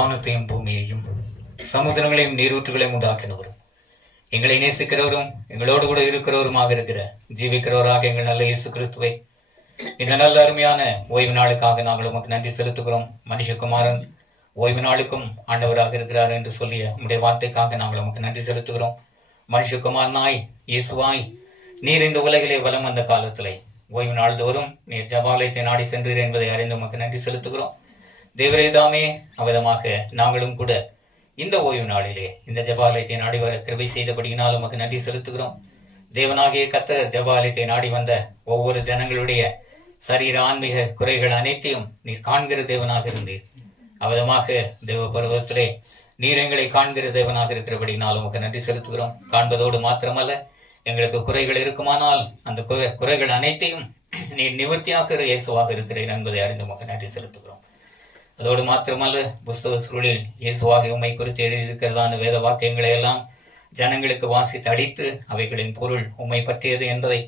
வானத்தையும் பூமியையும் சமுத்திரங்களையும் நீரூற்றுகளையும் உண்டாக்கினவரும் எங்களை நேசிக்கிறவரும் எங்களோடு கூட இருக்கிறவருமாக இருக்கிற ஜீவிக்கிறவராக எங்கள் நல்ல இயேசு கிறிஸ்துவை இந்த நல்ல அருமையான ஓய்வு நாளுக்காக நாங்கள் உமக்கு நன்றி செலுத்துகிறோம். மனுஷகுமாரன் ஓய்வு நாளுக்கும் ஆண்டவராக இருக்கிறார் என்று சொல்லிய உம்முடைய வார்த்தைக்காக நாங்கள் உமக்கு நன்றி செலுத்துகிறோம். மனுஷகுமாரனாய் இயேசுவாய் நீர் இந்த உலகிலே வலம் வந்த காலத்திலே ஓய்வு நாள் தோறும் நீர் ஜபாலயத்தை நாடி சென்றீர் என்பதை அறிந்து உமக்கு நன்றி செலுத்துகிறோம். தேவரேதாமே அவ்விதமாக நாங்களும் கூட இந்த ஓய்வு நாளிலே இந்த ஜபாலயத்தை நாடி வர கிருபை செய்தபடியினால் உமக்கு நன்றி செலுத்துகிறோம். தேவனாகிய கர்த்தர் ஜபாலயத்தை நாடி வந்த ஒவ்வொரு ஜனங்களுடைய சரீர ஆன்மீக குறைகள் அனைத்தையும் நீர் காண்கிற தேவனாக இருந்தீர். அவ்விதமாக தேவ பருவத்திலே நீர் எங்களை காண்கிற தேவனாக இருக்கிறபடினால் உமக்கு நன்றி செலுத்துகிறோம். காண்பதோடு மாத்திரமல்ல, எங்களுக்கு குறைகள் இருக்குமானால் அந்த குறைகள் அனைத்தையும் நீர் நிவர்த்தியாக்குற இயேசுவாக இருக்கிறேன் என்பதை அறிந்து உமக்கு நன்றி செலுத்துகிறோம். அதோடு மாத்திரமல்ல, புஸ்தக சூழலில் இயேசுவாக உம்மை குறித்து எழுதியிருக்கிறதான வேத வாக்கியங்களை எல்லாம் ஜனங்களுக்கு வாசித்து அடித்து அவைகளின் பொருள் உம்மை பற்றியது என்பதை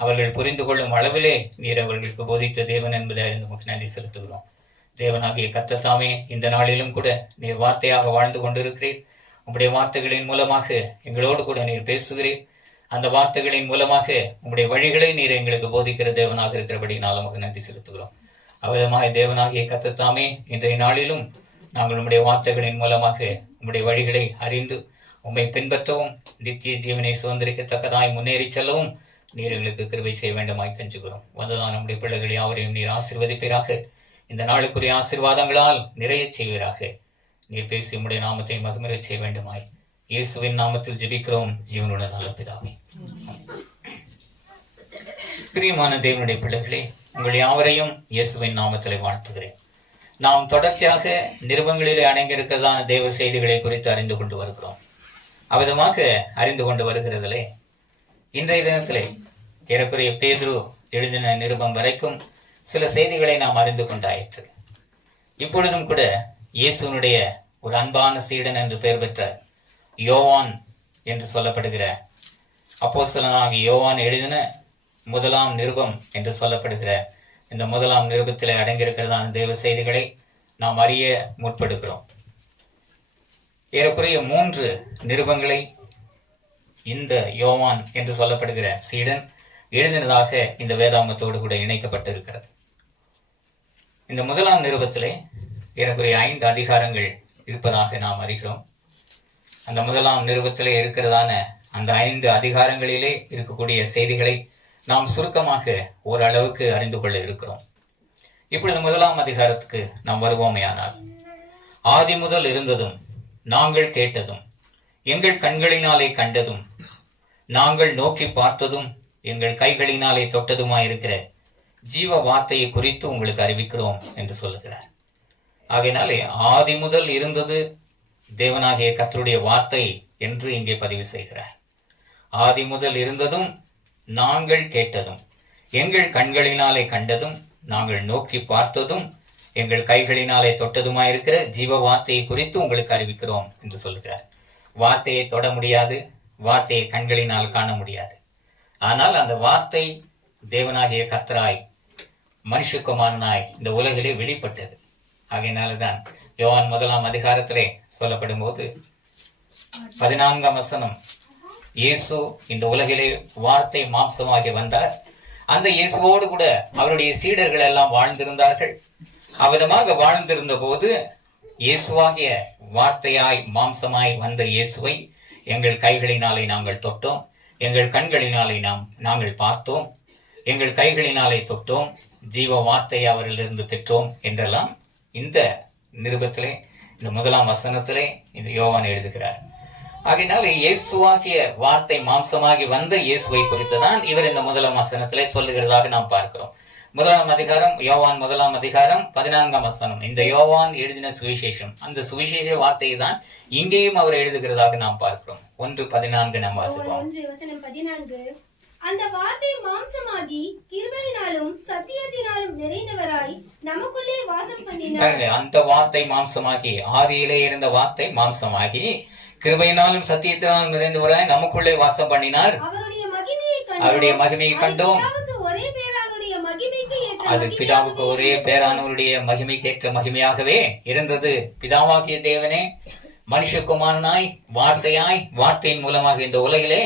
அவர்கள் புரிந்து கொள்ளும் அளவிலே நீர் அவர்களுக்கு போதித்த தேவன் என்பதை அறிந்து உமக்கு நன்றி செலுத்துகிறோம். தேவனாகிய கர்த்தர் தாமே இந்த நாளிலும் கூட நீர் வார்த்தையாக வாழ்ந்து கொண்டிருக்கிறீர். உம்முடைய வார்த்தைகளின் மூலமாக எங்களோடு கூட நீர் பேசுகிறீர். அந்த வார்த்தைகளின் மூலமாக உம்முடைய வழிகளை நீர் எங்களுக்கு போதிக்கிற தேவனாக இருக்கிறபடினால் உமக்கு நன்றி செலுத்துகிறோம். அவ்விதமாக தேவனாகிய கர்த்தர் தாமே இன்றைய நாளிலும் நாங்கள் உம்முடைய வார்த்தைகளின் மூலமாக உம்முடைய வழிகளை அறிந்து உம்மை பின்பற்றவும் நித்திய ஜீவனை சுதந்திரிக்கத்தக்கதாய் முன்னேறி செல்லவும் நீர் எங்களுக்கு கிருபை செய்ய வேண்டுமாய் கெஞ்சுகிறோம். வந்ததான் நம்முடைய பிள்ளைகளை யாவரையும் நீர் ஆசீர்வதிப்பீராக. இந்த நாளுக்குரிய ஆசீர்வாதங்களால் நிறைய செய்வீராக. நீர் பேசி உம்முடைய நாமத்தை மகிமையச் செய்ய வேண்டுமாய் இயேசுவின் நாமத்தில் ஜெபிக்கிறோம் ஜீவனுடன் நல்ல பிதாவே. பிரியமான தேவனுடைய பிள்ளைகளே, உங்கள் யாவரையும் இயேசுவின் நாமத்திலே வாழ்த்துகிறேன். நாம் தொடர்ச்சியாக நிருபங்களிலே அடங்கியிருக்கிறதான தேவ செய்திகளை குறித்து அறிந்து கொண்டு வருகிறோம். அவ்விதமாக அறிந்து கொண்டு வருகிறதிலே இன்றைய தினத்திலே ஏறக்குறைய பேதுரு எழுதின நிருபம் வரைக்கும் சில செய்திகளை நாம் அறிந்து கொண்டாயிற்று. இப்பொழுதும் கூட இயேசுனுடைய ஒரு அன்பான சீடன் என்று பெயர் பெற்ற யோவான் என்று சொல்லப்படுகிற அப்போஸ்தலனாகிய யோவான் எழுதின முதலாம் நிருபம் என்று சொல்லப்படுகிற இந்த முதலாம் நிருபத்திலே அடங்கியிருக்கிறதான தேவ செய்திகளை நாம் அறிய முற்படுகிறோம். ஏறக்குறைய 3 நிருபங்களை இந்த யோவான் என்று சொல்லப்படுகிற சீடன் எழுதினதாக இந்த வேதாகமத்தோடு கூட இணைக்கப்பட்டிருக்கிறது. இந்த முதலாம் நிருபத்திலே ஏறக்குறைய 5 அதிகாரங்கள் இருப்பதாக நாம் அறிகிறோம். அந்த முதலாம் நிருபத்திலே இருக்கிறதான அந்த 5 அதிகாரங்களிலே இருக்கக்கூடிய செய்திகளை நாம் சுருக்கமாக ஓரளவுக்கு அறிந்து கொள்ள இருக்கிறோம். இப்பொழுது முதலாம் அதிகாரத்துக்கு நாம் வருவோமேயானால், ஆதி முதல் இருந்ததும் நாங்கள் கேட்டதும் எங்கள் கண்களினாலே கண்டதும் நாங்கள் நோக்கி பார்த்ததும் எங்கள் கைகளினாலே தொட்டதுமாயிருக்கிற ஜீவ வார்த்தையை குறித்து உங்களுக்கு அறிவிக்கிறோம் என்று சொல்லுகிறார். ஆகையினாலே ஆதி முதல் இருந்தது தேவனாகிய கர்த்தருடைய வார்த்தை என்று இங்கே பதிவு செய்கிறார். ஆதி முதல் இருந்ததும் நாங்கள் கேட்டதும் எங்கள் கண்களினாலே கண்டதும் நாங்கள் நோக்கி பார்த்ததும் எங்கள் கைகளினாலே தொட்டதுமாயிருக்கிற ஜீவ வார்த்தையை குறித்து உங்களுக்கு அறிவிக்கிறோம் என்று சொல்லுகிறார். வார்த்தையை தொட முடியாது, வார்த்தையை கண்களினால் காண முடியாது. ஆனால் அந்த வார்த்தை தேவனாகிய கர்த்தராய் மனுஷகுமாரனாய் இந்த உலகிலே வெளிப்பட்டது. ஆகையினால்தான் யோவான் முதலாம் அதிகாரத்திலே சொல்லப்படும் போது 14ஆம் வசனம், இயேசு இந்த உலகிலே வார்த்தை மாம்சமாகி வந்தார். அந்த இயேசுவோடு கூட அவருடைய சீடர்கள் எல்லாம் வாழ்ந்திருந்தார்கள். அவ்விதமாக வாழ்ந்திருந்த போது இயேசுவாகிய வார்த்தையாய் மாம்சமாய் வந்த இயேசுவை எங்கள் கைகளினாலே நாங்கள் தொட்டோம், எங்கள் கண்களினாலே நாங்கள் பார்த்தோம், எங்கள் கைகளினாலே தொட்டோம், ஜீவ வார்த்தையை அவரிலிருந்து பெற்றோம் என்றெல்லாம் இந்த நிருபத்திலே இந்த முதலாம் வசனத்திலே இந்த யோவான் எழுதுகிறார். ஆகையினால் இயேசுவாகிய வார்த்தை மாம்சமாகி வந்த இயேசுவை குறித்துதான் இவர் இந்த முதலாம் வசனத்திலே சொல்லுகிறதாக நாம் பார்க்கிறோம். முதலாம் அதிகாரம் யோவான் முதலாம் அதிகாரம் 14ஆம் வசனம். இந்த யோவான் எழுதின சுவிசேஷம், அந்த சுவிசேஷ வார்த்தையை தான் இங்கேயும் அவர் எழுதுகிறதாக நாம் பார்க்கிறோம். 1:14 நாம் வாசிப்போம். அந்த வார்த்தை மாம்சமாகி கிருபையினாலும் சத்தியத்தினாலும் நிறைந்தவராய் நமக்குள்ளே வாசம் பண்ணினார். அந்த வார்த்தை மாம்சமாகி, ஆதியிலே இருந்த வார்த்தை மாம்சமாகி கிருபையினாலும் சத்தியத்தினாலும் நிறைந்தவராய் நமக்குள்ளே வாசம் பண்ணினார். அவருடைய மகிமையை கண்டோம். அது பிதாவுக்கு ஒரே பேரானவருடைய மகிமைக்கேற்ற மகிமையாகவே இருந்தது. பிதாவாகிய தேவனே மனுஷகுமாரனாய் வார்த்தையாய் வார்த்தையின் மூலமாக இந்த உலகிலே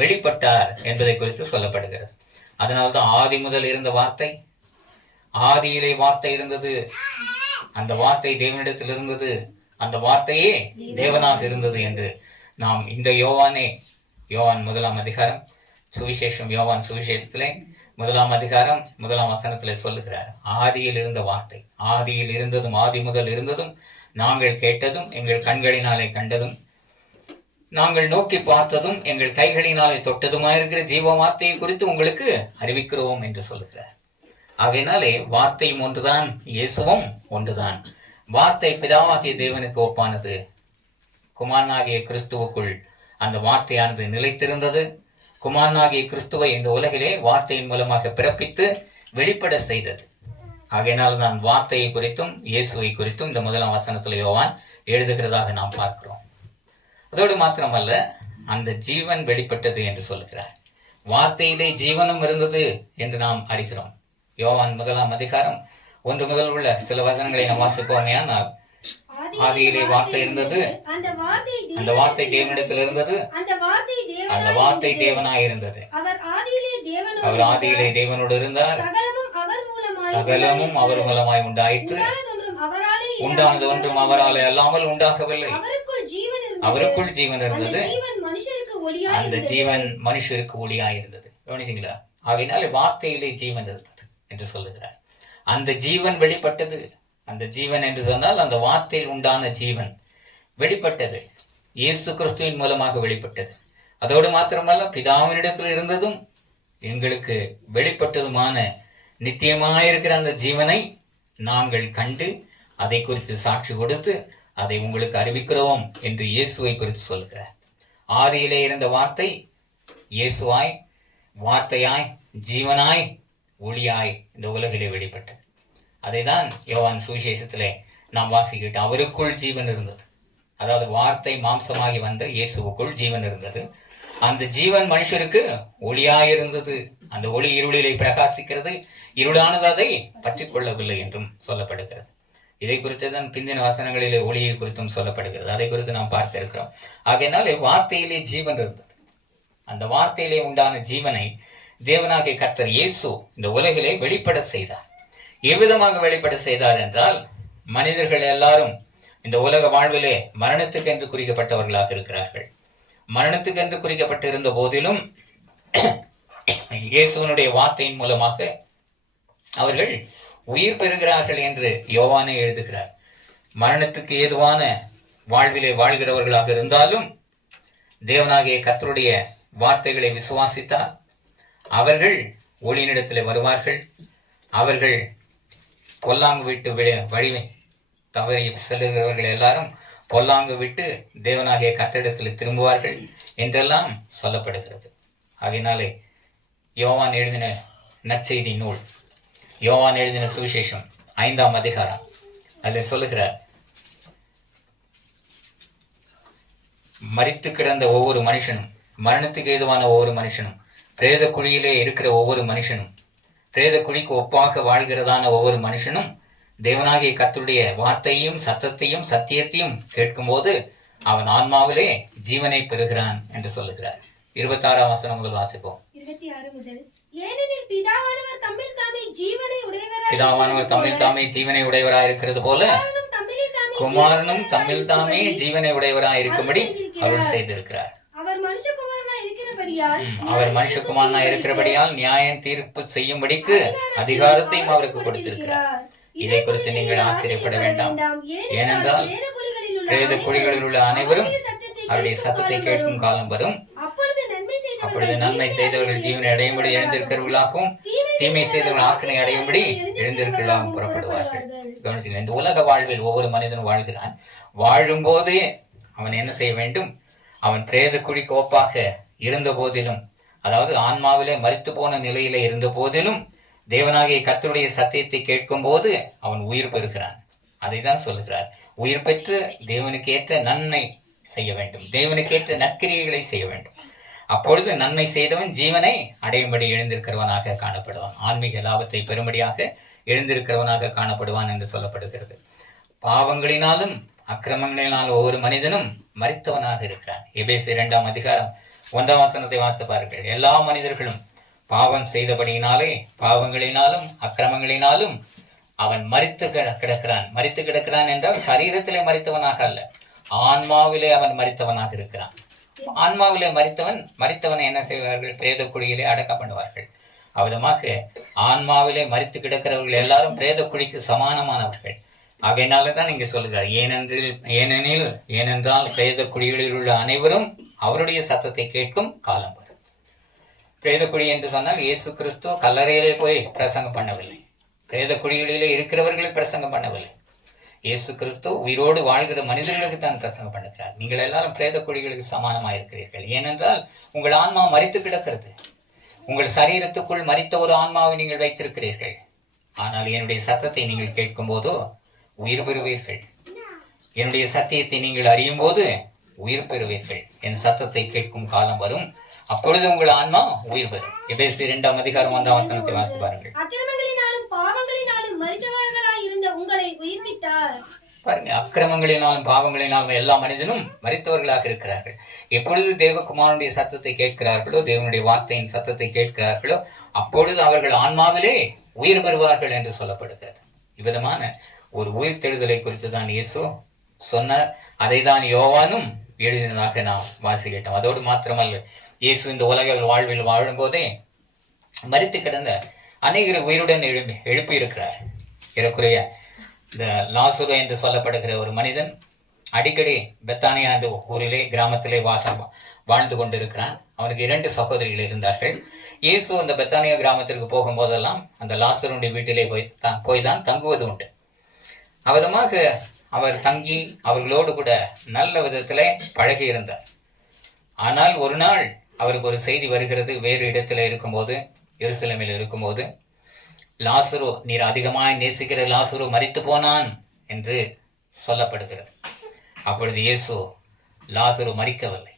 வெளிப்பட்டார் என்பதை குறித்து சொல்லப்படுகிறது. அதனால்தான் ஆதி முதல் இருந்த வார்த்தை, ஆதியிலே வார்த்தை இருந்தது, அந்த வார்த்தை தேவனிடத்தில் இருந்தது, அந்த வார்த்தையே தேவனாக இருந்தது என்று நாம் இந்த யோவான் 1 அதிகாரம் சுவிசேஷம், யோவான் சுவிசேஷத்திலே 1 அதிகாரம் 1 வசனத்திலே சொல்லுகிறார். ஆதியில் இருந்த வார்த்தை, ஆதியில் இருந்ததும் ஆதி முதல் இருந்ததும் நாங்கள் கேட்டதும் எங்கள் கண்களினாலே கண்டதும் நாங்கள் நோக்கி பார்த்ததும் எங்கள் கைகளினாலே தொட்டதுமாயிருக்கிற ஜீவ வார்த்தையை குறித்து உங்களுக்கு அறிவிக்கிறோம் என்று சொல்லுகிறார். ஆகையினாலே வார்த்தையும் ஒன்றுதான், இயேசுவும் ஒன்றுதான். வார்த்தை பிதாவாகிய தேவனுக்கு ஒப்பானது. குமாரனாகிய கிறிஸ்துவுக்குள் அந்த வார்த்தையானது நிலைத்திருந்தது. குமாரனாகிய கிறிஸ்துவை இந்த உலகிலே வார்த்தையின் மூலமாக பிறப்பித்து வெளிப்பட செய்தது. ஆகையினால் தான் வார்த்தையை குறித்தும் இயேசுவை குறித்தும் இந்த 1 வசனத்தில் யோவான் எழுதுகிறதாக நாம் பார்க்கிறோம். அதோடு மாத்திரமல்ல, அந்த ஜீவன் வெளிப்பட்டது என்று சொல்லுகிறார். வார்த்தையிலே ஜீவனும் இருந்தது என்று நாம் அறிகிறோம். யோவான் 1 அதிகாரம் 1 முதல் உள்ள சில வசனங்களை நாம் வாசிப்போமேயானால், ஆதியிலே வார்த்தை இருந்தது, அந்த வார்த்தை தேவனிடத்தில் இருந்தது, அந்த வார்த்தை தேவனாய் இருந்தது, அவர் ஆதியிலே தேவனோடு இருந்தார், சகலமும் அவர் மூலமாய் உண்டாயிற்று, உண்டானது ஒன்றும் அவராலே அல்லாமல் உண்டாகவில்லை, அவருக்குள் ஜீவன் இருந்தது, அந்த ஜீவன் மனுஷருக்கு ஒளியாய் இருந்தது. கவனிச்சீங்களா? ஆகையினாலே வார்த்தையிலே ஜீவன் இருந்தது என்று சொல்லுகிறார். அந்த ஜீவன் வெளிப்பட்டது. அந்த ஜீவன் என்று சொன்னால் அந்த வார்த்தையில் உண்டான ஜீவன் வெளிப்பட்டது, இயேசு கிறிஸ்துவின் மூலமாக வெளிப்பட்டது. அதோடு மாத்திரமல்ல, பிதாவினிடத்தில் இருந்ததும் எங்களுக்கு வெளிப்பட்டதுமான நித்தியமாயிருக்கிற அந்த ஜீவனை நாங்கள் கண்டு அதை குறித்து சாட்சி கொடுத்து அதை உங்களுக்கு அறிவிக்கிறோம் என்று இயேசுவை குறித்து சொல்கிறார். ஆதியிலே இருந்த வார்த்தை இயேசுவாய், வார்த்தையாய், ஜீவனாய், ஒளியாய் இந்த உலகிலே வெளிப்பட்டது. அதைதான் யோவான் சுவிசேஷத்திலே நாம் வாசிக்கிட்டு, அவருக்குள் ஜீவன் இருந்தது. அதாவது வார்த்தை மாம்சமாகி வந்த இயேசுவுக்குள் ஜீவன் இருந்தது. அந்த ஜீவன் மனுஷருக்கு ஒளியாயிருந்தது. அந்த ஒளி இருளிலே பிரகாசிக்கிறது, இருளானது அதை பற்றி கொள்ளவில்லை என்றும் சொல்லப்படுகிறது. இதை குறித்து தான் பிந்தின வசனங்களிலே ஒளியை குறித்தும் சொல்லப்படுகிறது. அதை குறித்து நாம் பார்க்க இருக்கிறோம். ஆகையினாலே வார்த்தையிலே ஜீவன் இருந்தது. அந்த வார்த்தையிலே உண்டான ஜீவனை தேவனாகிய கர்த்தர் இயேசு இந்த உலகிலே வெளிப்பட செய்தார். எவ்விதமாக வெளிப்பட செய்தார் என்றால், மனிதர்கள் எல்லாரும் இந்த உலக வாழ்விலே மரணத்துக்கு என்று குறிக்கப்பட்டவர்களாக இருக்கிறார்கள். மரணத்துக்கு என்று குறிக்கப்பட்டு இருந்த போதிலும் இயேசுவனுடைய வார்த்தையின் மூலமாக அவர்கள் உயிர் பெறுகிறார்கள் என்று யோவானே எழுதுகிறார். மரணத்துக்கு ஏதுவான வாழ்விலே வாழ்கிறவர்களாக இருந்தாலும் தேவனாகிய கர்த்தருடைய வார்த்தைகளை விசுவாசித்தால் அவர்கள் ஒளியினிடத்திலே வருவார்கள். அவர்கள் பொல்லாங்கு விட்டு வழி தவறி செல்லுகிறவர்கள் எல்லாரும் பொல்லாங்கு விட்டு தேவனாகிய கர்த்தரிடத்தில் திரும்புவார்கள் என்றெல்லாம் சொல்லப்படுகிறது. ஆகையினாலே யோவான் எழுதின நற்செய்தி நூல், யோவான் எழுதின சுவிசேஷம் 5 அதிகாரம் அதில் சொல்லுகிறார், மரித்து கிடந்த ஒவ்வொரு மனுஷனும், மரணத்துக்கு ஏதுவான ஒவ்வொரு மனுஷனும், பிரேத குழியிலே இருக்கிற ஒவ்வொரு மனுஷனும், பிரேத குழிக்கு ஒப்பாக வாழ்கிறதான ஒவ்வொரு மனுஷனும் தேவனாகிய கர்த்தருடைய வார்த்தையும் சத்தத்தையும் சத்தியத்தையும் கேட்கும் போது அவன் ஆன்மாவிலே ஜீவனை பெறுகிறான் என்று சொல்லுகிறார். 26 வசனம் முதல் வாசிப்போம். 26 முதல், ஏனெனில் பிதாவானவர் தம்மில் தாமே ஜீவனை உடையவராய் இருக்கிறது போல குமாரனும் தம்மில் தாமே ஜீவனை உடையவராய் இருக்கும்படி அருள் செய்திருக்கிறார். அவர் மனுஷகுமாரனாய் இருக்கிறபடியால் நியாயம் தீர்ப்பு செய்யும்படிக்கு அதிகாரத்தையும் அவருக்கு கொடுத்திருக்கிறார். இதை குறித்து நீங்கள் ஆச்சரியப்பட வேண்டாம். ஏனென்றால் பிரேத குழிகளில் உள்ள அனைவரும் அவருடைய சத்தத்தை கேட்கும் காலம் வரும். அப்பொழுது நன்மை செய்தவர்கள் ஜீவனை அடையும்படி எழுந்திருக்கிறவர்களாகவும் தீமை செய்தவர்கள் ஆக்கினை அடையும்படி எழுந்திருக்கிறவர்களாகவும் புறப்படுவார்கள். கவனிச்சுங்க, இந்த உலக வாழ்வில் ஒவ்வொரு மனிதனும் வாழ்கிறான். வாழும் போதே அவன் என்ன செய்ய வேண்டும்? அவன் பிரேத குழிக்கு ஒப்பாக இருந்த போதிலும், அதாவது ஆன்மாவிலே மரித்து போன நிலையிலே இருந்த போதிலும் தேவனாகிய கர்த்தருடைய சத்தியத்தை கேட்கும் போது அவன் உயிர் பெறுகிறான். அதை தான் சொல்லுகிறார். உயிர் பெற்று தேவனுக்கு ஏற்ற நன்மை செய்ய வேண்டும், தேவனுக்கேற்ற நற்கிரியைகளை செய்ய வேண்டும். அப்பொழுது நன்மை செய்தவன் ஜீவனை அடையும்படி எழுந்திருக்கிறவனாக காணப்படுவான். ஆன்மீக லாபத்தை பெறும்படியாக எழுந்திருக்கிறவனாக காணப்படுவான் என்று சொல்லப்படுகிறது. பாவங்களினாலும் அக்கிரமங்களினாலும் ஒவ்வொரு மனிதனும் மரித்தவனாக இருக்கிறான். எபேசியர் 2ஆம் அதிகாரம் 1ஆம் வசனத்தை வாசித்து பாருங்கள். எல்லா மனிதர்களும் பாவம் செய்தபடியினாலே பாவங்களினாலும் அக்கிரமங்களினாலும் அவன் மரித்து கிடக்கிறான் என்றால் சரீரத்திலே மரித்தவனாக அல்ல, ஆன்மாவிலே அவன் மரித்தவனாக இருக்கிறான். ஆன்மாவிலே மரித்தவனை என்ன செய்வார்கள்? பிரேத குழியிலே அடக்கம் பண்ணுவார்கள். அவ்விதமாக ஆன்மாவிலே மரித்து கிடக்கிறவர்கள் எல்லாரும் பிரேத குழிக்கு சமானமானவர்கள். ஆகையினால்தான் இங்க சொல்லுகிறார், ஏனென்றால் பிரேத குழிகளில் உள்ள அனைவரும் அவருடைய சத்தத்தை கேட்கும் காலம் வரும். பிரேத குழி என்று சொன்னால் இயேசு கிறிஸ்து கல்லறையிலே போய் பிரசங்கம் பண்ணவில்லை, பிரேத குழிகளிலே இருக்கிறவர்களை பிரசங்கம் பண்ணவில்லை. இயேசு கிறிஸ்து உயிரோடு வாழ்கிற மனிதர்களுக்கு தான் பிரசங்கம் பண்ணுகிறார். நீங்கள் எல்லாரும் பிரேத குழிகளுக்கு சமானமாயிருக்கிறீர்கள். ஏனென்றால் உங்கள் ஆன்மா மரித்து கிடக்கிறது. உங்கள் சரீரத்துக்குள் மரித்த ஒரு ஆன்மாவை நீங்கள் வைத்திருக்கிறீர்கள். ஆனால் என்னுடைய சத்தத்தை நீங்கள் கேட்கும் போதோ உயிர் பெறுவீர்கள். என்னுடைய சத்தியத்தை நீங்கள் அறியும் போது உயிர் பெறுவீர்கள். என் சத்தத்தை கேட்கும் காலம் வரும், அப்பொழுது உங்கள் ஆன்மா உயிர் பெறும். எபேசியர் 2ஆம் அதிகாரம் 1ஆம் வசனத்தை வாசித்து பாருங்கள். அக்கிரமங்களினாலும் பாவங்களினாலும் மரித்தவர்களாய் இருந்த உங்களை உயிர்ப்பித்தார். பாருங்க, அக்கிரமங்களினாலும் பாவங்களினாலும் எல்லா மனிதனும் மரித்தவர்களாக இருக்கிறார்கள். எப்பொழுது தேவகுமாரனுடைய சத்தத்தை கேட்கிறார்களோ, தேவனுடைய வார்த்தையின் சத்தத்தை கேட்கிறார்களோ, அப்பொழுது அவர்கள் ஆன்மாவிலே உயிர் பெறுவார்கள் என்று சொல்லப்படுகிறது. இவ்விதமான ஒரு உயிர் தெழுதலை குறித்து தான் இயேசு சொன்னார். அதை தான் யோவானும் எழுதினதாக நாம் வாசிக்கிட்டோம். அதோடு மாத்திரமல்ல, இயேசு இந்த உலக வாழ்வில் வாழும் போதே மரித்து கிடந்த அநேகரை உயிருடன் எழுப்பி இருக்கிறார். ஏறக்குறைய இந்த லாசுரு என்று சொல்லப்படுகிற ஒரு மனிதன் அடிக்கடி பெத்தானியா என்ற ஊரிலே கிராமத்திலே வாழ்ந்து கொண்டிருக்கிறான். அவனுக்கு 2 சகோதரிகள் இருந்தார்கள். இயேசு அந்த பெத்தானியா கிராமத்திற்கு போகும்போதெல்லாம் அந்த லாசுருடைய வீட்டிலே போய் தான் தங்குவது உண்டு. அவதமாக அவர் தங்கி அவர்களோடு கூட நல்ல விதத்திலே பழகி இருந்தார். ஆனால் ஒரு நாள் அவருக்கு ஒரு செய்தி வருகிறது. வேறு இடத்துல இருக்கும்போது, எருசலேமில் இருக்கும்போது, லாசுரு, நீர் அதிகமாய் நேசிக்கிற லாசுரு மரித்து போனான் என்று சொல்லப்படுகிறது. அப்பொழுது இயேசு, லாசுரு மரிக்கவில்லை,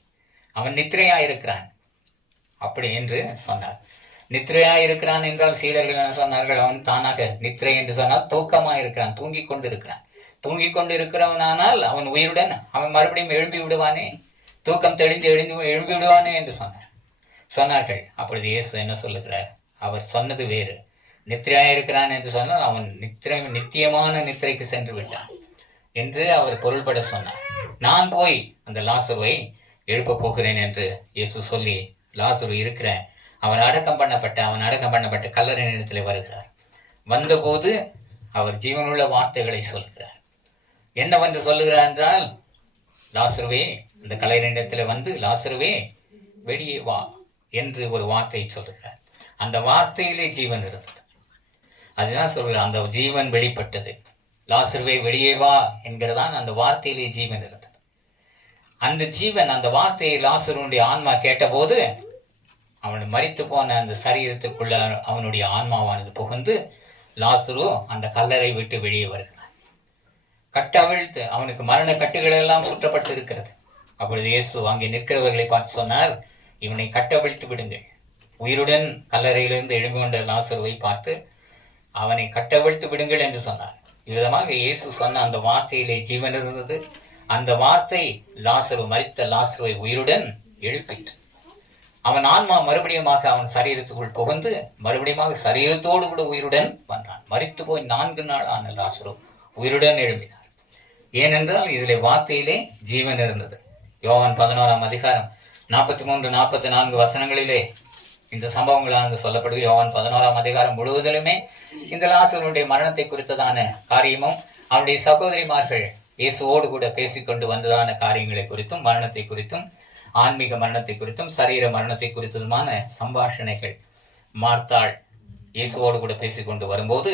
அவன் நித்திரையாயிருக்கிறான் அப்படி என்று சொன்னார். நித்திரையாயிருக்கிறான் என்றால் சீடர்கள் என்ன சொன்னார்கள்? அவன் தானாக நித்திரை என்று சொன்னால் தூக்கமாயிருக்கிறான், தூங்கிக் கொண்டு இருக்கிறவனானால் அவன் உயிருடன் அவன் மறுபடியும் எழும்பி விடுவானே, தூக்கம் தெளிந்து எழும்பி விடுவானே என்று சொன்னார்கள். அப்பொழுது இயேசு என்ன சொல்லுகிறார்? அவர் சொன்னது வேறு. நித்திரையாயிருக்கிறான் என்று சொன்னால் அவன் நித்தியமான நித்திரைக்கு சென்று விட்டான் என்று அவர் பொருள்பட சொன்னார். நான் போய் அந்த லாசுருவை எழுப்ப போகிறேன் என்று இயேசு சொல்லி, லாசுரு இருக்கிற அவன் அடக்கம் பண்ணப்பட்ட கல்லறை இடத்திலே வருகிறார். வந்தபோது அவர் ஜீவனுள்ள வார்த்தைகளை சொல்லுகிறார். என்ன வந்து சொல்லுகிறார் என்றால், லாசுருவே, இந்த கல்லறை இடத்திலே வந்து, லாசுருவே வெளியே வா என்று ஒரு வார்த்தையை சொல்லுகிறார். அந்த வார்த்தையிலே ஜீவன் இருந்தது. அதுதான் சொல்கிறார், அந்த ஜீவன் வெளிப்பட்டது. லாசுருவே வெளியே வா என்கிறதான் அந்த வார்த்தையிலே ஜீவன் இருந்தது. அந்த ஜீவன், அந்த வார்த்தையை லாசுருடைய ஆன்மா கேட்டபோது அவன் மரித்து போன அந்த சரீரத்துக்குள்ள அவனுடைய ஆன்மாவானது புகுந்து லாசுரு அந்த கல்லறை விட்டு வெளியே வருகிறான். கட்டவிழ்த்து அவனுக்கு மரண கட்டுகள் எல்லாம் சுற்றப்பட்டு இருக்கிறது. அப்பொழுது இயேசு அங்கே நிற்கிறவர்களை பார்த்து சொன்னார், இவனை கட்டவிழ்த்து விடுங்கள். உயிருடன் கல்லறையிலிருந்து எழும்பி கொண்ட லாசுருவை பார்த்து அவனை கட்டவிழ்த்து விடுங்கள் என்று சொன்னார். இவ்விதமாக இயேசு சொன்ன அந்த வார்த்தையிலே ஜீவன் இருந்தது. அந்த வார்த்தை மரித்த லாசுருவை உயிருடன் எழுப்பிற்று. அவன் ஆன்மா மறுபடியுமாக அவன் சரீரத்துக்குள் புகுந்து மறுபடியும் சரீரத்தோடு கூட உயிருடன் வந்தான். மரித்து போய் 4 நாள் ஆன லாசுரு உயிருடன் எழும்பினார். ஏனென்றால் இதிலே வார்த்தையிலே ஜீவன் இருந்தது. யோவான் 11ஆம் அதிகாரம் 43-44 வசனங்களிலே இந்த சம்பவங்களானது சொல்லப்படுது. யோவான் 11ஆம் அதிகாரம் முழுவதிலுமே இந்த லாசுருடைய மரணத்தை குறித்ததான காரியமும் அவனுடைய சகோதரிமார்கள் இயேசுவோடு கூட பேசிக்கொண்டு வந்ததான காரியங்களை குறித்தும், மரணத்தை குறித்தும், ஆன்மீக மரணத்தை குறித்தும், சரீர மரணத்தை குறித்ததுமான சம்பாஷணைகள் மார்த்தாள் இயேசுவோடு கூட பேசிக்கொண்டு வரும்போது,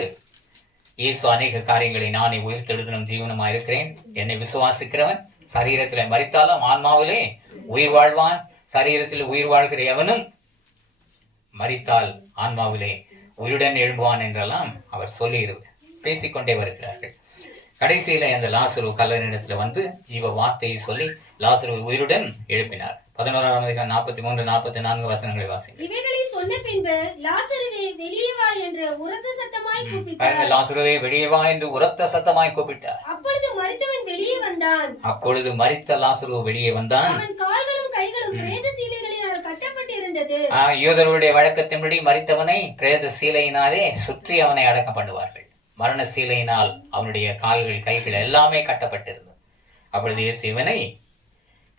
இயேசு அநேக காரியங்களை, நானே உயிர்த்தெழுதலும் ஜீவனமா இருக்கிறேன், என்னை விசுவாசிக்கிறவன் சரீரத்தில் மரித்தாலும் ஆன்மாவிலே உயிர் வாழ்வான், சரீரத்தில் உயிர் வாழ்கிற எவனும் மரித்தால் ஆன்மாவிலே உயிருடன் எழும்புவான் என்றெல்லாம் அவர் சொல்லி பேசிக்கொண்டே வருகிறார்கள். கடைசியில அந்த லாசுரு கல்லறையிடத்துல வந்து ஜீவ வார்த்தையை சொல்லி லாசுரு உயிருடன் எழுப்பினார். 11ஆம் அதிகாரம் 43-44 வசனங்களை வாசிங்க. சொன்ன பின்பு லாசருவே வெளியே வா என்று உரத்த சத்தமாய் கூப்பிட்டார். பாருங்க, லாசருவே வெளியே வா என்று உரத்த சத்தமாய் கூப்பிட்டார். அப்பொழுது மரித்தவன் வெளியே வந்தான். அப்பொழுது மரித்த லாசரு வெளியே வந்தான். அவன் கால்களும் கைகளும் பிரேத சீலைகளினால் கட்டப்பட்டிருந்தது. யூதர்களுடைய வழக்கத்தின்படி மரித்தவனை பிரேத சீலையினாலே சுற்றி அவனை அடக்கம் பண்ணுவார்கள். மரண சீலையினால் அவனுடைய கால்கள் கைகள் எல்லாமே கட்டப்பட்டிருந்தது. அப்பொழுது இயேசு இவனை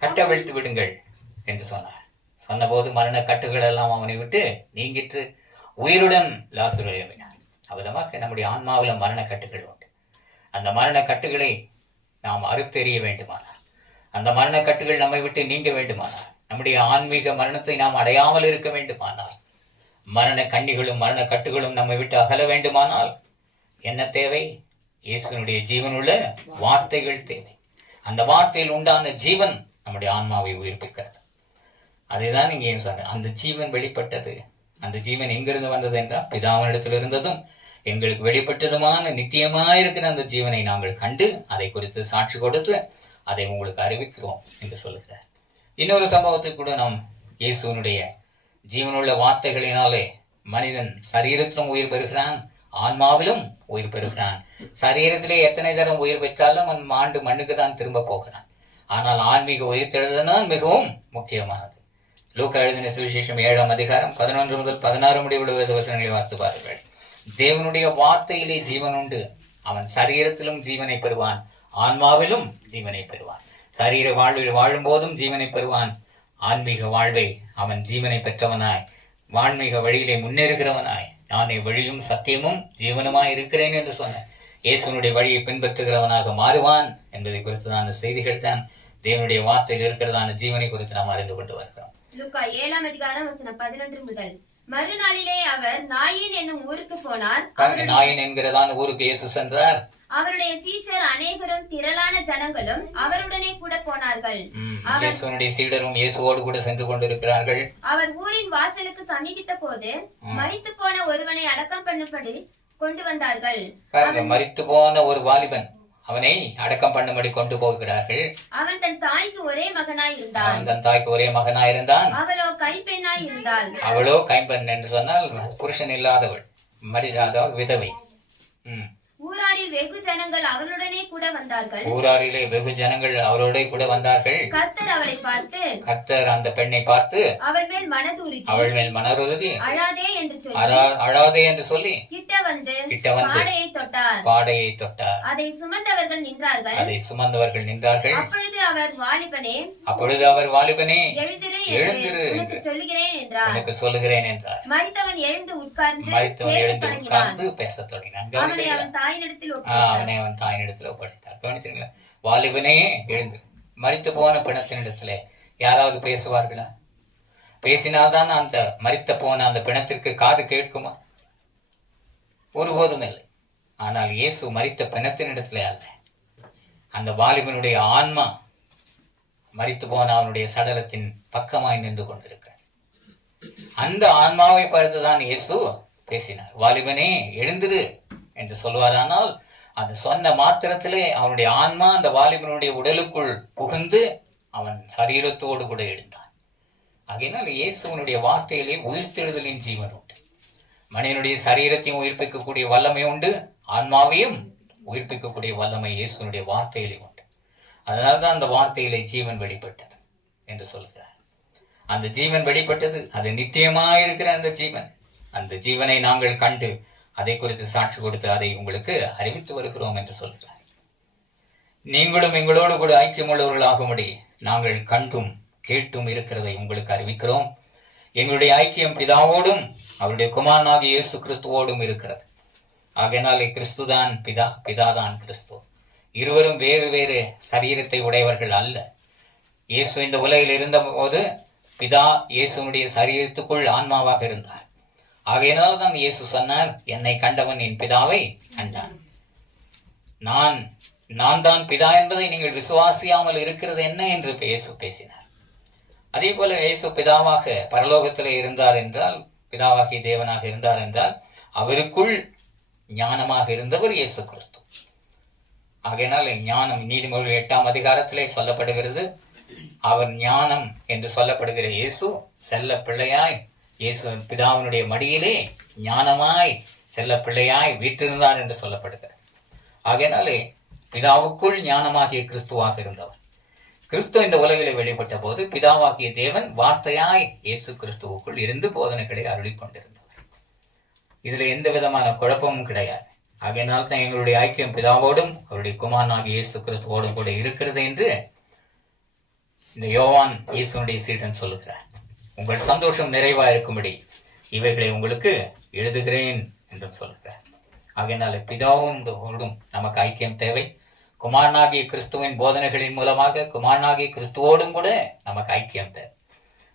கட்டவிழ்த்து விடுங்கள் என்று சொன்னார். சொன்னபோது மரண கட்டுகள் எல்லாம் அவனை விட்டு நீங்கிட்டு உயிருடன் லாசரு எழுப்பினார். அவ்விதமாக நம்முடைய ஆன்மாவில் மரண கட்டுகள் உண்டு. அந்த மரண கட்டுகளை நாம் அறுத்தெறிய வேண்டுமானார், அந்த மரண கட்டுகள் நம்மை விட்டு நீங்க வேண்டுமானார், நம்முடைய ஆன்மீக மரணத்தை நாம் அடையாமல் இருக்க வேண்டுமானால், மரண கண்ணிகளும் மரண கட்டுகளும் நம்மை விட்டு அகல வேண்டுமானால் என்ன தேவை? இயேசுவினுடைய ஜீவனுள்ள வார்த்தைகள் தேவை. அந்த வார்த்தையில் உண்டான ஜீவன் நம்முடைய ஆன்மாவை உயிர்ப்பிக்கிறது. அதைதான் இங்கே சொன்ன அந்த ஜீவன் வெளிப்பட்டது. அந்த ஜீவன் எங்கிருந்து வந்தது என்றால் பிதாவினிடத்தில் இருந்ததும் எங்களுக்கு வெளிப்பட்டதுமான நித்தியமாயிருக்கிற அந்த ஜீவனை நாங்கள் கண்டு அதை குறித்து சாட்சி கொடுத்து அதை உங்களுக்கு அறிவிக்கிறோம் என்று சொல்லுகிறார். இன்னொரு சம்பவத்தை கூட நாம் இயேசுனுடைய ஜீவனுள்ள வார்த்தைகளினாலே மனிதன் சரீரத்திலும் உயிர் பெறுகிறான், ஆன்மாவிலும் உயிர் பெறுகிறான். சரீரத்திலே எத்தனை தரம் உயிர் பெற்றாலும் அவன் ஆண்டு மண்ணுக்கு தான் திரும்ப போகிறான். ஆனால் ஆன்மீக உயிர்த்தெழுதல்தான் மிகவும் முக்கியமானது. லூக்கா எழுதின சுவிசேஷம் 7ஆம் அதிகாரம் 11 முதல் 16 முடிவுள்ள வசனங்களை வாசித்து பாருங்கள். தேவனுடைய வார்த்தையிலே ஜீவன் உண்டு. அவன் சரீரத்திலும் ஜீவனை பெறுவான், ஆன்மாவிலும் ஜீவனை பெறுவான். சரீர வாழ்வில் வாழும் போதும் ஜீவனை பெறுவான். ஆன்மீக வாழ்வை அவன் ஜீவனை பெற்றவனாய் ஆன்மீக வழியிலே முன்னேறுகிறவனாய் நானே வழியும் சத்தியமும் ஜீவனுமாய் இருக்கிறேன் என்று சொன்ன இயேசுனுடைய வழியை பின்பற்றுகிறவனாக மாறுவான் என்பதை குறித்ததான செய்திகள் தான் தேவனுடைய வார்த்தையில் இருக்கிறதான ஜீவனை குறித்து நாம் அறிந்து கொண்டு வருகிறோம். லூக்கா 7ஆம் அதிகாரம் வசனம் 11 முதல். மறுநாளிலே அவர் நாயின் என்னும் ஊருக்கு போனார். நாயின் என்கிறதான ஊருக்கு இயேசு சென்றார். அவருடைய சீஷர் அநேகரும் திரளான ஜனங்களும் அவருடனே கூட போனார்கள். இயேசுனுடைய சீடரும் இயேசுவோடு கூட சென்று கொண்டிருக்கிறார்கள். அவர் ஊரின் வாசலுக்கு சமீபித்த போது மரித்து போன ஒருவனை அடக்கம் பண்ணும்படி கொண்டு வந்தார்கள். மரித்து போன ஒரு வாலிபன், அவனை அடக்கம் பண்ணும்படி கொண்டு போகிறார்கள். அவன் தன் தாய்க்கு ஒரே மகனாய் இருந்தான். தன் தாய்க்கு ஒரே மகனாய் இருந்தான். அவளோ கைப்பெண்ணாய் இருந்தாள். அவளோ கைப்பெண் என்று சொன்னால் புருஷன் இல்லாதவள், மரியாதவள், விதவை. ஊராரில் வெகு ஜனங்கள் அவளுடனே கூட வந்தார்கள். ஊராரிலே வெகு ஜனங்கள் அவரோட கூட வந்தார்கள். கர்த்தர் அவளை பார்த்து, கர்த்தர் அந்த பெண்ணை பார்த்து அவள் மேல் மனதுருகி அழாதே என்று சொல்லி கிட்ட வந்து பாடையை தொட்டார். அதை சுமந்தவர்கள் நின்றார்கள். அப்பொழுது அவர் வாலிபனே எழுந்திரு என்று சொல்லுகிறேன் என்றார். மரித்தவன் எழுந்து உட்கார்ந்து பேசத் தொடங்கினான். அவனை அவன் தாயினிடத்தில் ஒப்படைத்தார். கவனித்தீங்களா? வாலிபனே எழுந்து. மரித்து போன பிணத்தினிடத்திலே யாராவது பேசுவார்களா? பேசினால்தான் அந்த மரித்த போன அந்த பிணத்திற்கு காது கேட்குமா? ஒருபோதும் இல்லை. ஆனால் இயேசு மரித்த பிணத்தினிடத்திலே அல்ல, அந்த வாலிபனுடைய ஆன்மா மரித்து போன அவனுடைய சடலத்தின் பக்கமாய் நின்று கொண்டிருக்கிறார். அந்த ஆன்மாவை பார்த்துதான் இயேசு பேசினார். வாலிபனே எழுந்திரு என்று சொல்வாரானால் அது சொன்ன மாத்திரத்திலே அவனுடைய ஆன்மா அந்த வாலிபனுடைய உடலுக்குள் புகுந்து அவன் சரீரத்தோடு கூட எழுந்தான். ஆகையினால் இயேசுவனுடைய வார்த்தையிலே உயிர்த்தெழுதலின் ஜீவன் உண்டு. மனிதனுடைய சரீரத்தையும் உயிர்ப்பிக்கக்கூடிய வல்லமை உண்டு, ஆன்மாவையும் உயிர்ப்பிக்கக்கூடிய வல்லமை இயேசுவனுடைய வார்த்தையிலே உண்டு. அதனால்தான் அந்த வார்த்தையிலே ஜீவன் வெளிப்பட்டது என்று சொல்கிறார். அந்த ஜீவன் வெளிப்பட்டது, அது நித்தியமாயிருக்கிற அந்த ஜீவன். அந்த ஜீவனை நாங்கள் கண்டு அதை குறித்து சாட்சி கொடுத்து அதை உங்களுக்கு அறிவித்து வருகிறோம் என்று சொல்கிறார். நீங்களும் எங்களோடு கூட ஐக்கியமுள்ளவர்களாகும்படி நாங்கள் கண்டும் கேட்டும் இருக்கிறதை உங்களுக்கு அறிவிக்கிறோம். எங்களுடைய ஐக்கியம் பிதாவோடும் அவருடைய குமாரனாகிய இயேசு கிறிஸ்துவோடும் இருக்கிறது. ஆகையினாலே கிறிஸ்துதான் பிதா, பிதாதான் கிறிஸ்து. இருவரும் வேறு வேறு சரீரத்தை உடையவர்கள் அல்ல. இயேசு இந்த உலகில் இருந்த போது பிதா இயேசுனுடைய சரீரத்துக்குள் ஆன்மாவாக இருந்தார். ஆகையினால் தான் இயேசு சொன்னார், என்னை கண்டவன் என் பிதாவை கண்டான். நான் தான் பிதா என்பதை நீங்கள் விசுவாசியாமல் இருக்கிறது என்ன என்று இயேசு பேசினார். அதே போல இயேசு பிதாவாக பரலோகத்திலே இருந்தார் என்றால், பிதாவாகிய தேவனாக இருந்தார் என்றால், அவருக்குள் ஞானமாக இருந்தவர் இயேசு கிறிஸ்து. ஆகையினால் ஞானம் நீதிமொழி 8ஆம் அதிகாரத்திலே சொல்லப்படுகிறது. அவர் ஞானம் என்று சொல்லப்படுகிற இயேசு செல்ல பிள்ளையாய் இயேசு பிதாவினுடைய மடியிலே ஞானமாய் செல்ல பிள்ளையாய் வீற்றிருந்தார் என்று சொல்லப்படுகிறது. ஆகையினாலே பிதாவுக்குள் ஞானமாகிய கிறிஸ்துவாக இருந்தவர். கிறிஸ்து இந்த உலகிலே வெளிப்பட்ட போது பிதாவாகிய தேவன் வார்த்தையாய் இயேசு கிறிஸ்துவுக்குள் இருந்து போதனைகளை அருளிக் கொண்டிருந்தவர். இதுல எந்த விதமான குழப்பமும் கிடையாது. ஆகையினால் தான் எங்களுடைய ஐக்கியம் பிதாவோடும் அவருடைய குமாரனாகிய இயேசு கிறிஸ்துவோடும் கூட இருக்கிறது என்று இந்த யோவான் இயேசுனுடைய சீடன் சொல்லுகிறார். உங்கள் சந்தோஷம் நிறைவா இருக்கும்படி இவைகளை உங்களுக்கு எழுதுகிறேன் என்றும் சொல்லுகிறார். ஆகையினால பிதாவோடும் நமக்கு ஐக்கியம் தேவை. குமாரனாகிய கிறிஸ்துவின் போதனைகளின் மூலமாக குமாரனாகிய கிறிஸ்துவோடும் கூட நமக்கு ஐக்கியம் தேவை.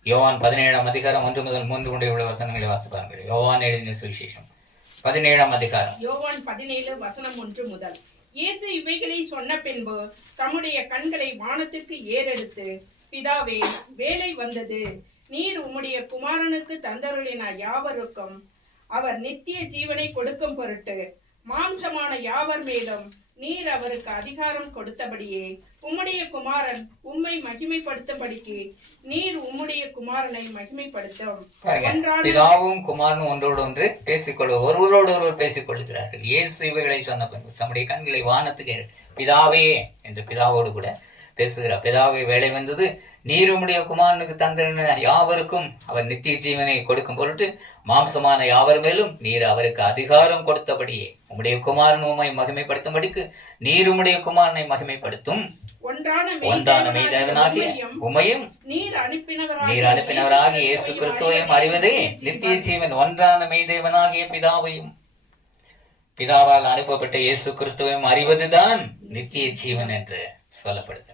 யோவான் 17ஆம் அதிகாரம் 1 முதல் 3 முடிய உள்ள வசனங்களை வாசிப்பார்கள். யோவான் எழுதின சுவிசேஷம் 17ஆம் அதிகாரம். யோவான் 17 வசனம் 1 முதல். இயேசு இவைகளை சொன்ன பின்பு தம்முடைய கண்களை வானத்திற்கு ஏறெடுத்து, பிதாவே, வேலை வந்தது. நீர் உம்முடைய குமாரனுக்கு தந்தருளின யாவருக்கும் அவர் நித்திய ஜீவனை கொடுக்கும் பொருட்டு மாம்சமான யாவர் மேலும் நீர் அவருக்கு அதிகாரம் கொடுத்தபடியே உம்முடைய குமாரன் உம்மை மகிமைப்படுத்தும்படிக்கு நீர் உம்முடைய குமாரனை மகிமைப்படுத்தும். பிதாவும் குமாரனும் ஒன்றோடு ஒன்று பேசிக்கொள்வோர், ஒருவரோடு ஒருவர் பேசிக் கொள்கிறார்கள். இயேசு இவைகளை சொன்ன பின்பு தம்முடைய கண்களை வானத்துக்கு பிதாவே என்று பிதாவோடு கூட பேசுகிறார். பிதாவே, வேலை வந்தது. நீர் உம்முடைய குமாரனுக்கு தந்திருந்த யாவருக்கும் அவர் நித்திய ஜீவனை கொடுக்கும் பொருட்டு மாம்சமான யாவர் மேலும் நீர் அவருக்கு அதிகாரம் கொடுத்தபடியே உம்முடைய குமாரன் உம்மை மகிமைப்படுத்தும்படிக்கு நீர் உம்முடைய குமாரனை மகிமைப்படுத்தும். ஒன்றான மெய்தேவனாகிய உம்மையும் நீர் அனுப்பினவராகிய இயேசு கிறிஸ்துவையும் அறிவதே நித்திய ஜீவன். ஒன்றான மெய்தேவனாகிய பிதாவையும் பிதாவால் அனுப்பப்பட்ட இயேசு கிறிஸ்துவையும் அறிவதுதான் நித்திய ஜீவன் என்று சொல்லப்படுகிறது.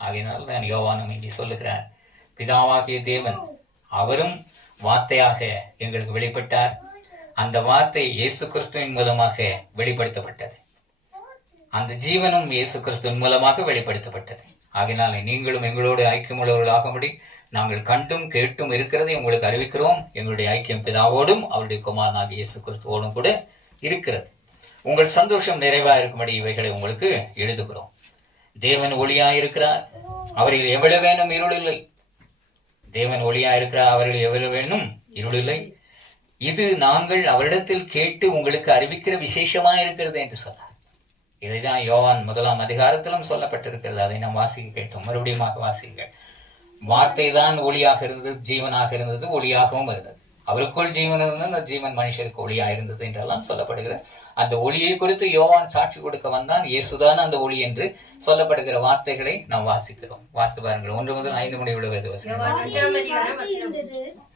ஆகையினால் தான் யோவானும் இங்கே சொல்லுகிறார், பிதாவாகிய தேவன் அவரும் வார்த்தையாக எங்களுக்கு வெளிப்பட்டார். அந்த வார்த்தை இயேசு கிறிஸ்துவின் மூலமாக வெளிப்படுத்தப்பட்டது. அந்த ஜீவனும் இயேசு கிறிஸ்துவின் மூலமாக வெளிப்படுத்தப்பட்டது. ஆகையினால் நீங்களும் எங்களோடு ஐக்கியமுள்ளவர்களாகும்படி நாங்கள் கண்டும் கேட்டும் இருக்கிறதை உங்களுக்கு அறிவிக்கிறோம். எங்களுடைய ஐக்கியம் பிதாவோடும் அவருடைய குமாரனாகிய இயேசு கிறிஸ்துவோடும் கூட இருக்கிறது. உங்கள் சந்தோஷம் நிறைவா இருக்கும்படி இவைகளை உங்களுக்கு எழுதுகிறோம். தேவன் ஒளியாயிருக்கிறார், அவரில் எவ்வளவு வேணும் இருள் இல்லை. தேவன் ஒளியாயிருக்கிறார், அவரில் எவ்வளவு வேணும் இருள் இல்லை. இது நாங்கள் அவரிடத்தில் கேட்டு உங்களுக்கு அறிவிக்கிற விசேஷமா இருக்கிறது என்று சொன்னார். இதைதான் யோவான் 1ஆம் அதிகாரத்திலும் சொல்லப்பட்டிருக்கிறது. அதை நாம் வாசிக்க கேட்டோம். மறுபடியும் வாசிக்க. வார்த்தை தான் ஒளியாக இருந்தது, ஜீவனாக இருந்தது, ஒளியாகவும் இருந்தது. அவருக்குள் ஜீவன் இருந்தது, அந்த ஜீவன் மனுஷருக்கு ஒளியா இருந்தது என்றெல்லாம் சொல்லப்படுகிற அந்த ஒளியை குறித்து யோவான் சாட்சி கொடுக்க வந்தான். இயேசுதான் அந்த ஒளி என்று சொல்லப்படுகிற வார்த்தைகளை நாம் வாசிக்கிறோம். வாசித்து பாருங்கள். 1 முதல் 5 முடிய உள்ள வேத வசனம்.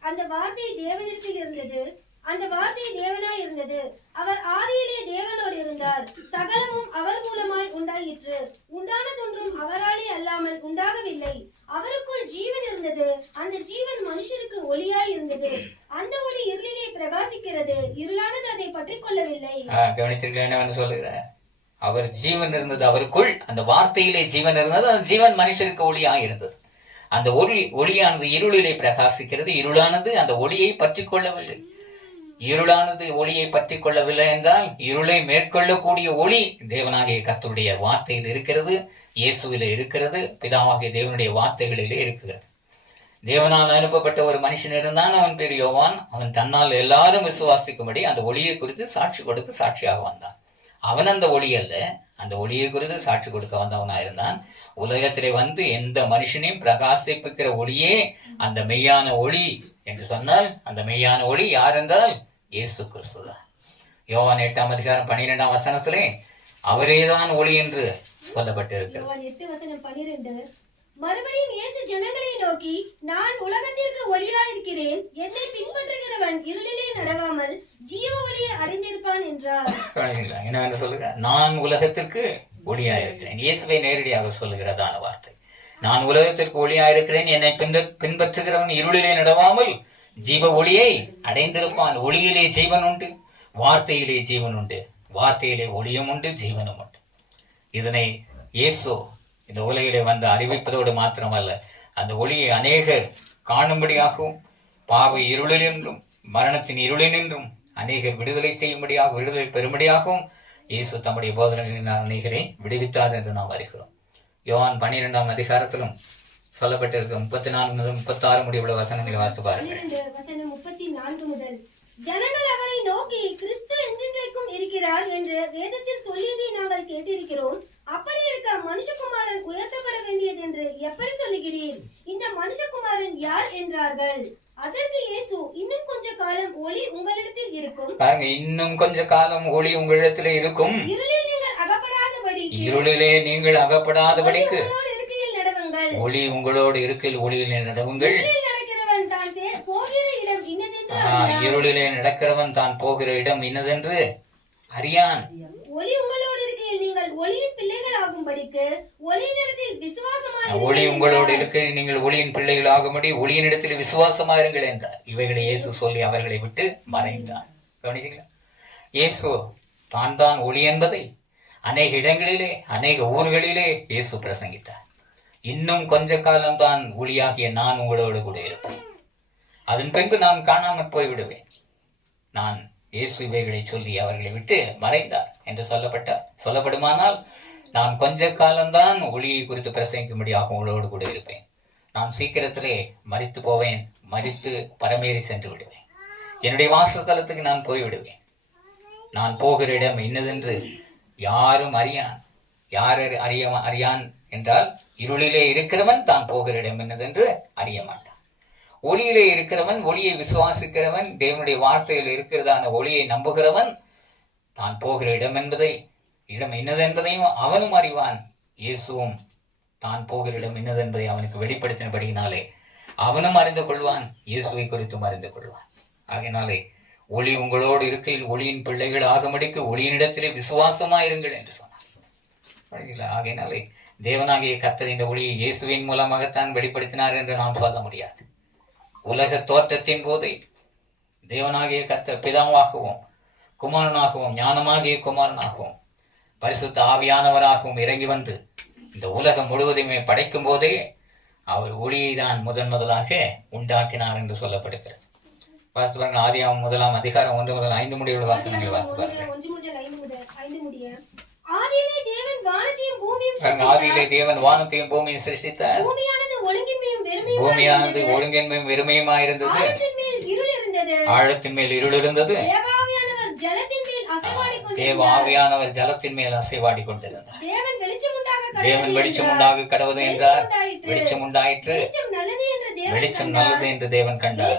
அந்த வார்த்தை தேவனிடத்தில் இருந்தது, அந்த வார்த்தை தேவனாய் இருந்தது. அவர் ஆதியிலே தேவனோடு இருந்தார். சகலமும் அவர் மூலமாய் உண்டாயிற்று. உண்டானதொன்றும் அவராலே அல்லாமல் உண்டாகவில்லை. அவருக்குள் ஜீவன் இருந்தது, அந்த ஜீவன் மனுஷருக்கு ஒளியாய் இருந்தது. அந்த ஒளி இருளிலே பிரகாசிக்கிறது, இருளானது அதை பற்றி கொள்ளவில்லை. கவனிச்சிருக்க என்னவென்று சொல்லுகிறார். அவர் ஜீவன் இருந்தது, அவருக்குள் அந்த வார்த்தையிலே ஜீவன் இருந்தது, அந்த ஜீவன் மனுஷருக்கு ஒளியாய் இருந்தது. அந்த ஒளியானது இருளிலே பிரகாசிக்கிறது, இருளானது அந்த ஒளியை பற்றி கொள்ளவில்லை. இருளானது ஒளியை பற்றி கொள்ளவில்லை என்றால் இருளை மேற்கொள்ளக்கூடிய ஒளி தேவனாகிய கர்த்தருடைய வார்த்தையில் இருக்கிறது, இயேசுவிலே இருக்கிறது, பிதாவாகிய தேவனுடைய வார்த்தைகளிலே இருக்கிறது. தேவனால் அனுப்பப்பட்ட ஒரு மனுஷன் இருந்தான். அவன் பேர் யோவான். அவன் தன்னால் எல்லாரும் விசுவாசிக்கும்படி அந்த ஒளியை குறித்து சாட்சி கொடுத்து சாட்சியாக வந்தான். அவன் அந்த ஒளி அல்ல, அந்த ஒளியை குறித்து சாட்சி கொடுக்க வந்தவனா இருந்தான். உலகத்திலே வந்து எந்த மனுஷனையும் பிரகாசிப்பிக்கிற ஒளியே அந்த மெய்யான ஒளி என்று சொன்னால் அந்த மெய்யான ஒளி யார் என்றால் இயேசு கிறிஸ்துதான். யோவான் 8ஆம் அதிகாரம் 12ஆம் வசனத்திலே அவரேதான் ஒளி என்று சொல்லப்பட்டிருக்கிறது. மறுபடியும் இயேசு ஜனங்களை நோக்கி, நான் உலகத்திற்கு ஒளியாயிருக்கிறேன். என்னை பின்பற்றுகிறவன் இருளிலே நடவாமல் ஜீவ ஒளியை அறிந்திருப்பான் என்றார். என்ன சொல்லுங்க? நான் உலகத்திற்கு ஒளியாயிருக்கிறேன். இயேசுவை நேரடியாக சொல்லுகிறதான வார்த்தை. நான் உலகத்திற்கு ஒளியாயிருக்கிறேன், என்னை பின்பற்றுகிறவன் இருளிலே நடவாமல் ஜீவ ஒளியை அடைந்திருப்பான். ஒளியிலே ஜீவன் உண்டு, வார்த்தையிலே ஜீவன் உண்டு, வார்த்தையிலே ஒளியும் உண்டு, ஜீவனும் உண்டு. இதனை இயேசு இந்த உலகிலே வந்து அறிவிப்பதோடு மாத்திரமல்ல, அந்த ஒளியை அநேகர் காணும்படியாகவும் பாவ இருளினின்றும் மரணத்தின் இருளினின்றும் அநேகர் விடுதலை செய்யும்படியாக விடுதலை பெறும்படியாகவும் இயேசு தம்முடைய போதனைகளின் அநேகரை விடுவித்தார் என்று நாம் அறிகிறோம். யோவான் 12ஆம் அதிகாரத்திலும் சொல்லப்பட்டிருக்க 34 முதல் 36 முடிவுள்ள வசனங்களை வாசித்து பாருங்கள். 32 ஜனங்கள் அவரை நோக்கி, கிறிஸ்து என்றென்றைக்கும் இருக்கிறார் என்று வேதத்தில் சொல்லியதை நாங்கள் கேட்டிருக்கிறோம். அப்படி இருக்க மனுஷகுமாரன் உயர்த்தப்பட வேண்டியது என்று எப்படி சொல்லுகிறீர்? இந்த மனுஷகுமாரன் யார் என்றார்கள். அதற்கு இயேசு, இன்னும் கொஞ்ச காலம் ஒளி உங்களிடத்தில் இருக்கும். பாருங்க, இன்னும் கொஞ்ச காலம் ஒளி உங்களிடத்திலே இருக்கும். இருளிலே நீங்கள் அகப்படாதபடிக்கு இருக்கையில் நடவுங்கள். ஒளி உங்களோடு இருக்கையில் ஒளியில் நடவுங்கள். இருளிலே நடக்கிறவன் தான் போகிற இடம் இன்னதென்று அறியான். ஒளி உங்களோடு இருக்கையில் நீங்கள் ஒளியின் பிள்ளைகள் ஆகும்படிக்கு ஒளியினிடத்தில் விசுவாசமாயிருங்கள். ஒளி உங்களோடு இருக்கையில் நீங்கள் ஒளியின் பிள்ளைகள் ஆகும்படி ஒளியினிடத்தில் விசுவாசமாயிருங்கள் என்றார். இவைகளை இயேசு சொல்லி அவர்களை விட்டு மறைந்தார். கவனிச்சீங்களா? இயேசு தான் ஒளி என்பதை அநேக இடங்களிலே அநேக ஊர்களிலே இயேசு பிரசங்கித்தார். இன்னும் கொஞ்ச காலம் தான் ஒளியாகிய நான் உங்களோடு கூட இருப்பேன், அதன் பின்பு நான் காணாமற் போய்விடுவேன். நான் இயேசு இவைகளை சொல்லி அவர்களை விட்டு மறைந்தார் என்று சொல்லப்படுமானால் நான் கொஞ்ச காலம்தான் ஒளியை குறித்து பிரசங்கிக்கும்படியாக உங்களோடு கூட இருப்பேன். நான் சீக்கிரத்திலே மரித்து போவேன், மரித்து பரமேறி சென்று விடுவேன். என்னுடைய வாசஸ்தலத்துக்கு நான் போய்விடுவேன். நான் போகிற இடம் இன்னதென்று யாரும் அறியான். யார் அறியான் என்றால், இருளிலே இருக்கிறவன் தான் போகிற இடம் என்னதென்று அறிய மாட்டான். ஒளியிலே இருக்கிறவன், ஒளியை விசுவாசிக்கிறவன், தேவனுடைய வார்த்தையில் இருக்கிறதான ஒளியை நம்புகிறவன் தான் போகிற இடம் இன்னதென்பதையும் அவனும் அறிவான். இயேசுவும் தான் போகிற இடம் இன்னதென்பதை அவனுக்கு வெளிப்படுத்தினபடியினாலே அவனும் அறிந்து கொள்வான், இயேசுவை குறித்தும் அறிந்து கொள்வான். ஆகையினாலே ஒளி உங்களோடு இருக்கையில் ஒளியின் பிள்ளைகள் ஆகும்படிக்கு ஒளியினிடத்திலே விசுவாசமாயிருங்கள் என்று சொன்னார். ஆகையினாலே தேவனாகிய கர்த்தர் இந்த ஒளியை இயேசுவின் மூலமாகத்தான் வெளிப்படுத்தினார் என்று நாம் சொல்ல முடியாது. உலக தோற்றத்தின் போது தேவனாகிய கர்த்தர் பிதாவாகவும் குமாரனாகவும் ஞானமாகிய குமாரனாகவும் பரிசுத்த ஆவியானவராகவும் இறங்கி வந்து இந்த உலகம் முழுவதுமே படைக்கும் போதே அவர் ஒளியை தான் முதலாக உண்டாக்கினார் என்று சொல்லப்படுகிறது. வாசித்து பாருங்க, ஆதியாகமம் 1 அதிகாரம் 1 முதல் 5 முடிய உள்ள வாசனங்களை வாசித்து பாருங்க. ஆதியிலே தேவன் வானத்தையும் பூமியையும் சிருஷ்டித்தார். பூமியானது ஒழுங்கின்மையும் வெறுமையுமா இருந்தது. ஆழத்தின் மேல் இருள் இருந்தது. தேவ ஆவியானவர் ஜலத்தின் மேல் அசைவாடி கொண்டிருந்தார். தேவன் வெளிச்சம் உண்டாக கடவுது என்றார். வெளிச்சம் உண்டாயிற்று. வெளிச்சம் நல்லது என்று தேவன் கண்டார்.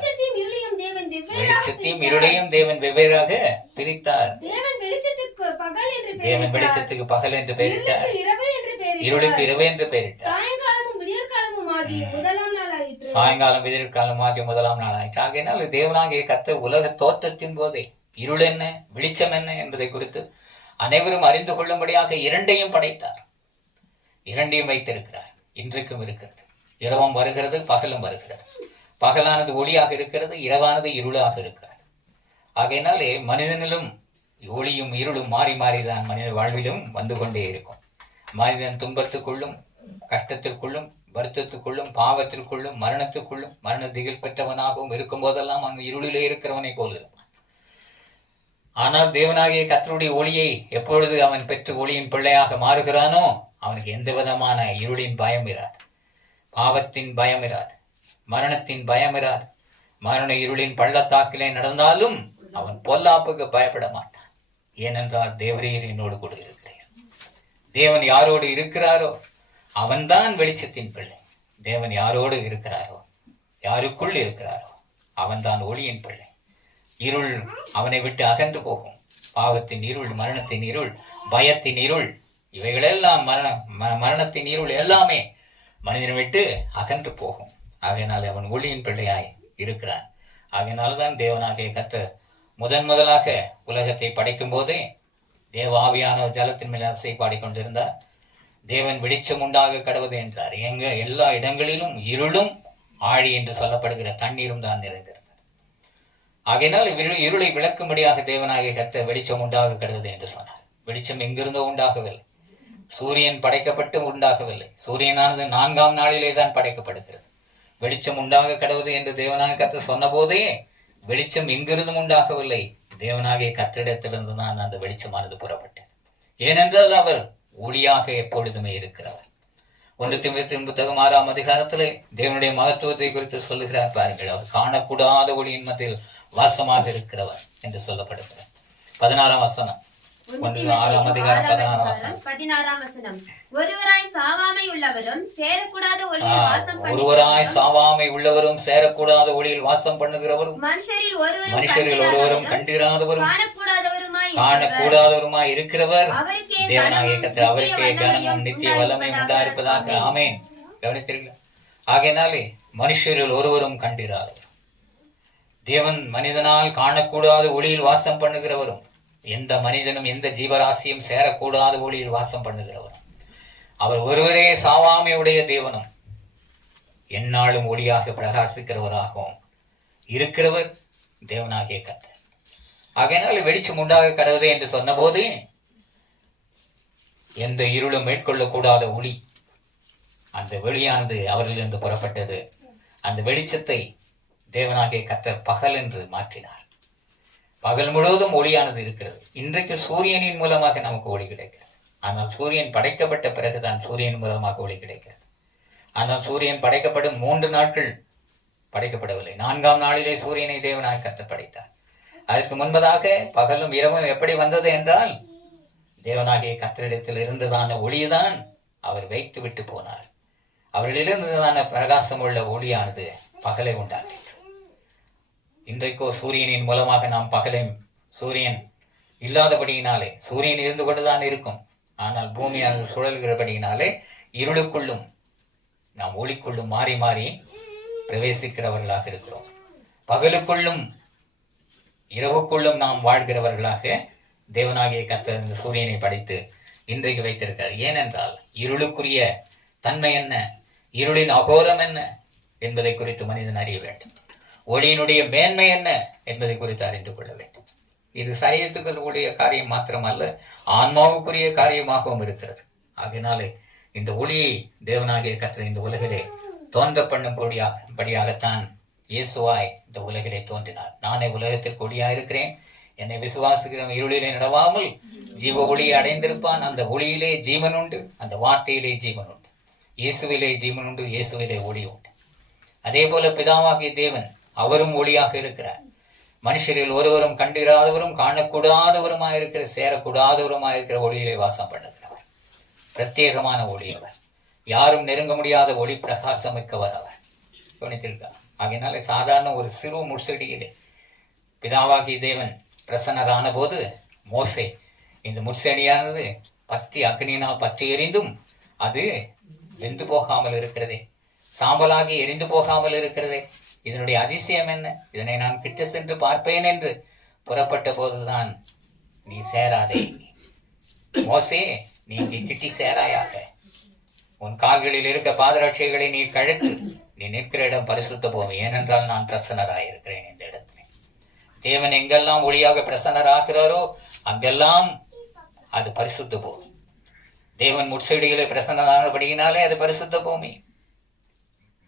வெளிச்சத்தையும் இருளையும் தேவன் வெவ்வேறாக பிரித்தார். தேவன் வெளிச்சத்துக்கு பகல் என்று பெயரிட்டார், இருளுக்கு இரவு என்று பெயரிட்டார். சாயங்காலம் விதிர்காலம் ஆகிய முதலாம் நாள் ஆயிற்று. ஆகையினால் தேவனாகிய கர்த்தர் உலக தோற்றத்தின் போதே இருள் என்ன வெளிச்சம் என்ன என்பதை குறித்து அனைவரும் அறிந்து கொள்ளும்படியாக இரண்டையும் படைத்தார். இரண்டையும் வைத்திருக்கிறார். இன்றைக்கும் இருக்கிறது. இரவும் வருகிறது, பகலும் வருகிறது. பகலானது ஒளியாக இருக்கிறது, இரவானது இருளாக இருக்கிறது. ஆகையினாலே மனிதனிலும் ஒளியும் இருளும் மாறி மாறிதான் மனித வாழ்விலும் வந்து கொண்டே இருக்கும். மனிதன் துன்பத்துக்குள்ளும் கஷ்டத்திற்குள்ளும் வருத்தத்துக்குள்ளும் பாவத்திற்குள்ளும் மரணத்துக்குள்ளும் மரண திகில் பெற்றவனாகவும் இருக்கும் போதெல்லாம் அவன் இருளிலே இருக்கிறவனை போல் இருப்பான். ஆனால் தேவனாகிய கர்த்தருடைய ஒளியை எப்பொழுது அவன் பெற்று ஒளியின் பிள்ளையாக மாறுகிறானோ அவனுக்கு எந்த விதமான இருளின் பயம் இராது, பாவத்தின் பயம் இராது, மரணத்தின் பயம் இராது. மரண இருளின் பள்ளத்தாக்கிலே நடந்தாலும் அவன் பொல்லாப்புக்கு பயப்பட மாட்டான். ஏனென்றால் தேவரீர் என்னோடு கூட இருக்கிறார். தேவன் யாரோடு இருக்கிறாரோ அவன்தான் வெளிச்சத்தின் பிள்ளை. தேவன் யாரோடு இருக்கிறாரோ, யாருக்குள் இருக்கிறாரோ அவன்தான் ஒளியின் பிள்ளை. இருள் அவனை விட்டு அகன்று போகும். பாவத்தின் இருள், மரணத்தின் இருள், பயத்தின் இருள், இவைகளெல்லாம் மரணத்தின் இருள் எல்லாமே மனிதனை விட்டு அகன்று போகும். ஆகையினால் அவன் ஒளியின் பிள்ளையாய் இருக்கிறான். ஆகையினால்தான் தேவனாகிய கர்த்தர் முதலாக உலகத்தை படைக்கும் போதே தேவ ஆவியானவர் ஜலத்தின் மேல் அசை பாடிக்கொண்டிருந்தார். தேவன் வெளிச்சம் உண்டாக கடவுது என்றார். எல்லா இடங்களிலும் இருளும் ஆழி என்று சொல்லப்படுகிற தண்ணீரும் தான் நிறைந்திருந்தது. ஆகையினால் இருளை விளக்கும்படியாக தேவனாகிய கர்த்தர் வெளிச்சம் உண்டாக கடவுது என்று சொன்னார். வெளிச்சம் எங்கிருந்தோ உண்டாகவில்லை. சூரியன் படைக்கப்பட்டு உண்டாகவில்லை. சூரியனானது 4ஆம் நாளிலே தான் படைக்கப்படுகிறது. வெளிச்சம் உண்டாக கடவுது என்று தேவனாகிய கர்த்தர் சொன்ன போதே வெளிச்சம் எங்கிருந்தும் உண்டாகவில்லை. தேவனாகிய கர்த்தரிடத்திலிருந்து தான் அந்த வெளிச்சமானது புறப்பட்டது. ஏனென்றால் அவர் ஒளியாக எப்பொழுதுமே இருக்கிறவர். 1 தீமோத்தேயு புத்தகம் 6ஆம் அதிகாரத்திலே தேவனுடைய மகத்துவத்தை குறித்து சொல்லுகிறார் பாருங்கள். அவர் காணக்கூடாத ஒளியின் மத்தியில் வாசமாக இருக்கிறவர் என்று சொல்லப்படுகிறார். 16ஆம் வசனம், 6ஆம் அதிகாரம் 16ஆம் வசனம். 16ஆம் வசனம். ஒருவராய் சாவாமை உள்ளவரும் சேரக்கூடாத ஒளியில் வாசம் ஒருவராய் சாவாமை உள்ளவரும் சேரக்கூடாத ஒளியில் வாசம் பண்ணுகிறவரும் மனுஷரில் ஒருவரும் கண்டிராதவரும் காணக்கூடாதவருமாய் காணக்கூடாதவருமாய் இருக்கிறவர் அவருக்கே தேவனாகிய கர்த்தர். அவருக்கே கனமும் நித்திய வல்லமையும் உண்டாயிருப்பதாக. ஆமென். கவனித்தீர்களா? ஆகையினாலே மனுஷரில் ஒருவரும் கண்டிராதவர், தேவன் மனிதனால் காணக்கூடாத ஒளியில் வாசம் பண்ணுகிறவரும், எந்த மனிதனும் எந்த ஜீவராசியும் சேரக்கூடாத ஒளியில் வாசம் பண்ணுகிறவரும், அவர் ஒருவரே சாவாமையுடைய தேவனும் எந்நாளும் ஒளியாக பிரகாசிக்கிறவராகவும் இருக்கிறவர் தேவனாகிய கர்த்தர். ஆகையினால் வெளிச்சம் உண்டாக கடவுதே என்று சொன்னபோது எந்த இருளும் மேற்கொள்ளக்கூடாத ஒளி, அந்த வெளியானது அவர்களிலிருந்து புறப்பட்டது. அந்த வெளிச்சத்தை தேவனாகிய கர்த்தர் பகல் என்று மாற்றினார். பகல் முழுவதும் ஒளியானது இருக்கிறது. இன்றைக்கு சூரியனின் மூலமாக நமக்கு ஒளி கிடைக்கிறது. ஆனால் சூரியன் படைக்கப்பட்ட பிறகுதான் சூரியன் மூலமாக ஒளி கிடைக்கிறது. ஆனால் சூரியன் படைக்கப்படும் 3 நாட்கள் படைக்கப்படவில்லை. 4ஆம் நாளிலே சூரியனை தேவனாக கர்த்தர் படைத்தார். அதற்கு முன்பதாக பகலும் இரவும் எப்படி வந்தது என்றால் தேவனாகிய கர்த்தரிடத்தில் இருந்ததான ஒளிதான் அவர் வைத்து விட்டு போனார். அவர்களிலிருந்ததான பிரகாசம் உள்ள ஒளியானது பகலை உண்டாக்கிற்று. இன்றைக்கோ சூரியனின் மூலமாக நாம் சூரியன் இல்லாதபடியினாலே, சூரியன் இருந்து கொண்டுதான் இருக்கும், ஆனால் பூமியானது சுழல்கிறபடியினாலே இருளுக்குள்ளும் நாம் ஒளிக்குள்ளும் மாறி மாறி பிரவேசிக்கிறவர்களாக இருக்கிறோம். பகலுக்குள்ளும் இரவுக்குள்ளும் நாம் வாழ்கிறவர்களாக தேவனாகிய கர்த்தர் இந்த சூரியனை படைத்து இன்றைக்கு வைத்திருக்கிறார். ஏனென்றால் இருளுக்குரிய தன்மை என்ன, இருளின் அகோரம் என்ன என்பதை குறித்து மனிதன் அறிய வேண்டும். ஒளியினுடைய மேன்மை என்ன என்பதை குறித்து அறிந்து கொள்ள வேண்டும். இது சரீரத்துக்குரிய காரியம் மாத்திரமல்ல, ஆன்மாவுக்குரிய காரியமாகவும் இருக்கிறது. ஆகினாலே இந்த ஒளியை தேவனாகிய கர்த்தர் இந்த உலகிலே தோன்ற பண்ணும்படியாகத்தான் இயேசுவாய் இந்த உலகிலே தோன்றினார். நானே உலகத்திற்கு ஒளியா இருக்கிறேன், என்னை விசுவாசிக்கிறவன் இருளிலே நடவாமல் ஜீவ ஒளியை அடைந்திருப்பான். அந்த ஒளியிலே ஜீவன் உண்டு, அந்த வார்த்தையிலே ஜீவன் உண்டு, இயேசுவிலே ஜீவன் உண்டு, இயேசுவிலே ஒளி உண்டு. அதே போல பிதாவாகிய தேவன் அவரும் ஒளியாக இருக்கிறார். மனுஷரில் ஒருவரும் கண்டிராதவரும் காணக்கூடாதவருமாய் இருக்கிற சேரக்கூடாதவருமாய் இருக்கிற ஒளியிலே வாசம் பண்ணுகிறவர். பிரத்யேகமான ஒளி அவர், யாரும் நெருங்க முடியாத ஒளி பிரகாசமிக்கவர் அவர். கவனித்திருக்கார். ஆகையினாலே சாதாரண ஒரு சிறு முட்செடியிலே பிதாவாகிய தேவன் பிரசன்னரான போது மோசே, இந்த முட்செடியானது அக்னியினால் பற்றி எரிந்தும் அது வெந்து போகாமல் இருக்கிறதே, சாம்பலாகி எரிந்து போகாமல் இருக்கிறதே, இதனுடைய அதிசயம் என்ன, இதனை நான் கிட்ட சென்று பார்ப்பேன் என்று புறப்பட்ட போதுதான், நீ சேராதே மோசே, நீ இங்கே கிட்டி சேராயாக, உன் கால்களில் இருக்க பாதரட்சைகளை நீ கழுத்து, நீ நிற்கிற இடம் பரிசுத்த பூமி, ஏனென்றால் நான் பிரசன்னராயிருக்கிறேன் இந்த இடத்துல. தேவன் எங்கெல்லாம் ஒளியாக பிரசன்னராகிறாரோ அங்கெல்லாம் அது பரிசுத்த பூமி. தேவன் முட்செடிகளை பிரசன்னரானபடியினாலே அது பரிசுத்த பூமி.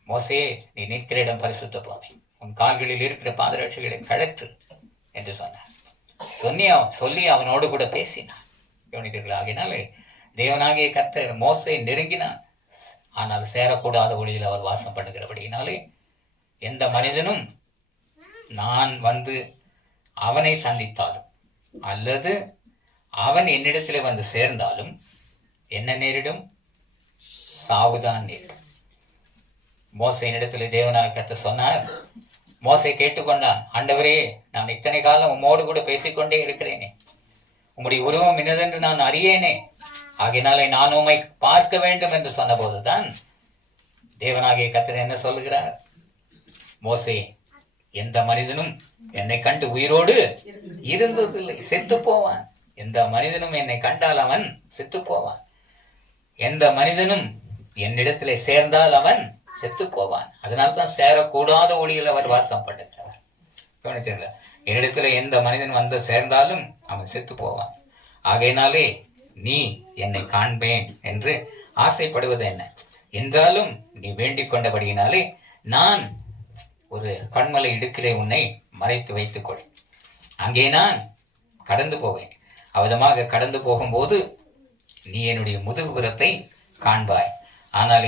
மோசே, நீ நிற்கிற இடம் பரிசுத்த பூமி, உன் கால்களில் இருக்கிற பாதரட்சைகளை கழற்று என்று சொன்னார். சொல்லி அவனோடு கூட பேசினான். கவனித்தீர்களா? ஆகினாலே தேவனாகிய கர்த்தர் மோசே நெருங்கினான், ஆனால் சேரக்கூடாத ஒளியில் அவர் வாசம் பண்ணுகிறபடியினாலே எந்த மனிதனும் நான் வந்து அவனை சந்தித்தாலும் அல்லது அவன் என்னிடத்தில் வந்து சேர்ந்தாலும் என்ன நேரிடும்? சாவுதான் நேரிடும். மோசையின் இடத்துல தேவனாகிய கர்த்தர் சொன்னார். மோசை கேட்டுக்கொண்டான், ஆண்டவரே, நான் இத்தனை காலம் உம்மோடு கூட பேசிக்கொண்டே இருக்கிறேனே, உம்முடைய உருவம் இன்னதென்று நான் அறியேனே, ஆகினாலே நான் உம்மை பார்க்க வேண்டும் என்று சொன்ன போதுதான் தேவனாகிய கர்த்தர் என்ன சொல்லுகிறார்? மோசே, எந்த மனிதனும் என்னை கண்டு உயிரோடு இருந்ததில்லை, செத்து போவான். எந்த மனிதனும் என்னை கண்டால் அவன் செத்து போவான். எந்த மனிதனும் என்னிடத்திலே சேர்ந்தால் அவன் செத்து போவான். அதனால்தான் சேரக்கூடாத ஒளியில் அவர் வாசம் பண்ணுகிறார். கவனித்தீர்களா? என்னிடத்துல எந்த மனிதன் வந்து சேர்ந்தாலும் அவன் செத்து போவான். ஆகையினாலே நீ என்னை காண்பேன் என்று ஆசைப்படுவது என்ன என்றாலும் நீ வேண்டிக் கொண்டபடியினாலே நான் ஒரு கண்மலை இடுக்கிலே உன்னை மறைத்து வைத்துக் கொள், அங்கே நான் கடந்து போவேன். அவ்விதமாக கடந்து போகும்போது நீ என்னுடைய முதுகுபுறத்தை காண்பாய், ஆனால்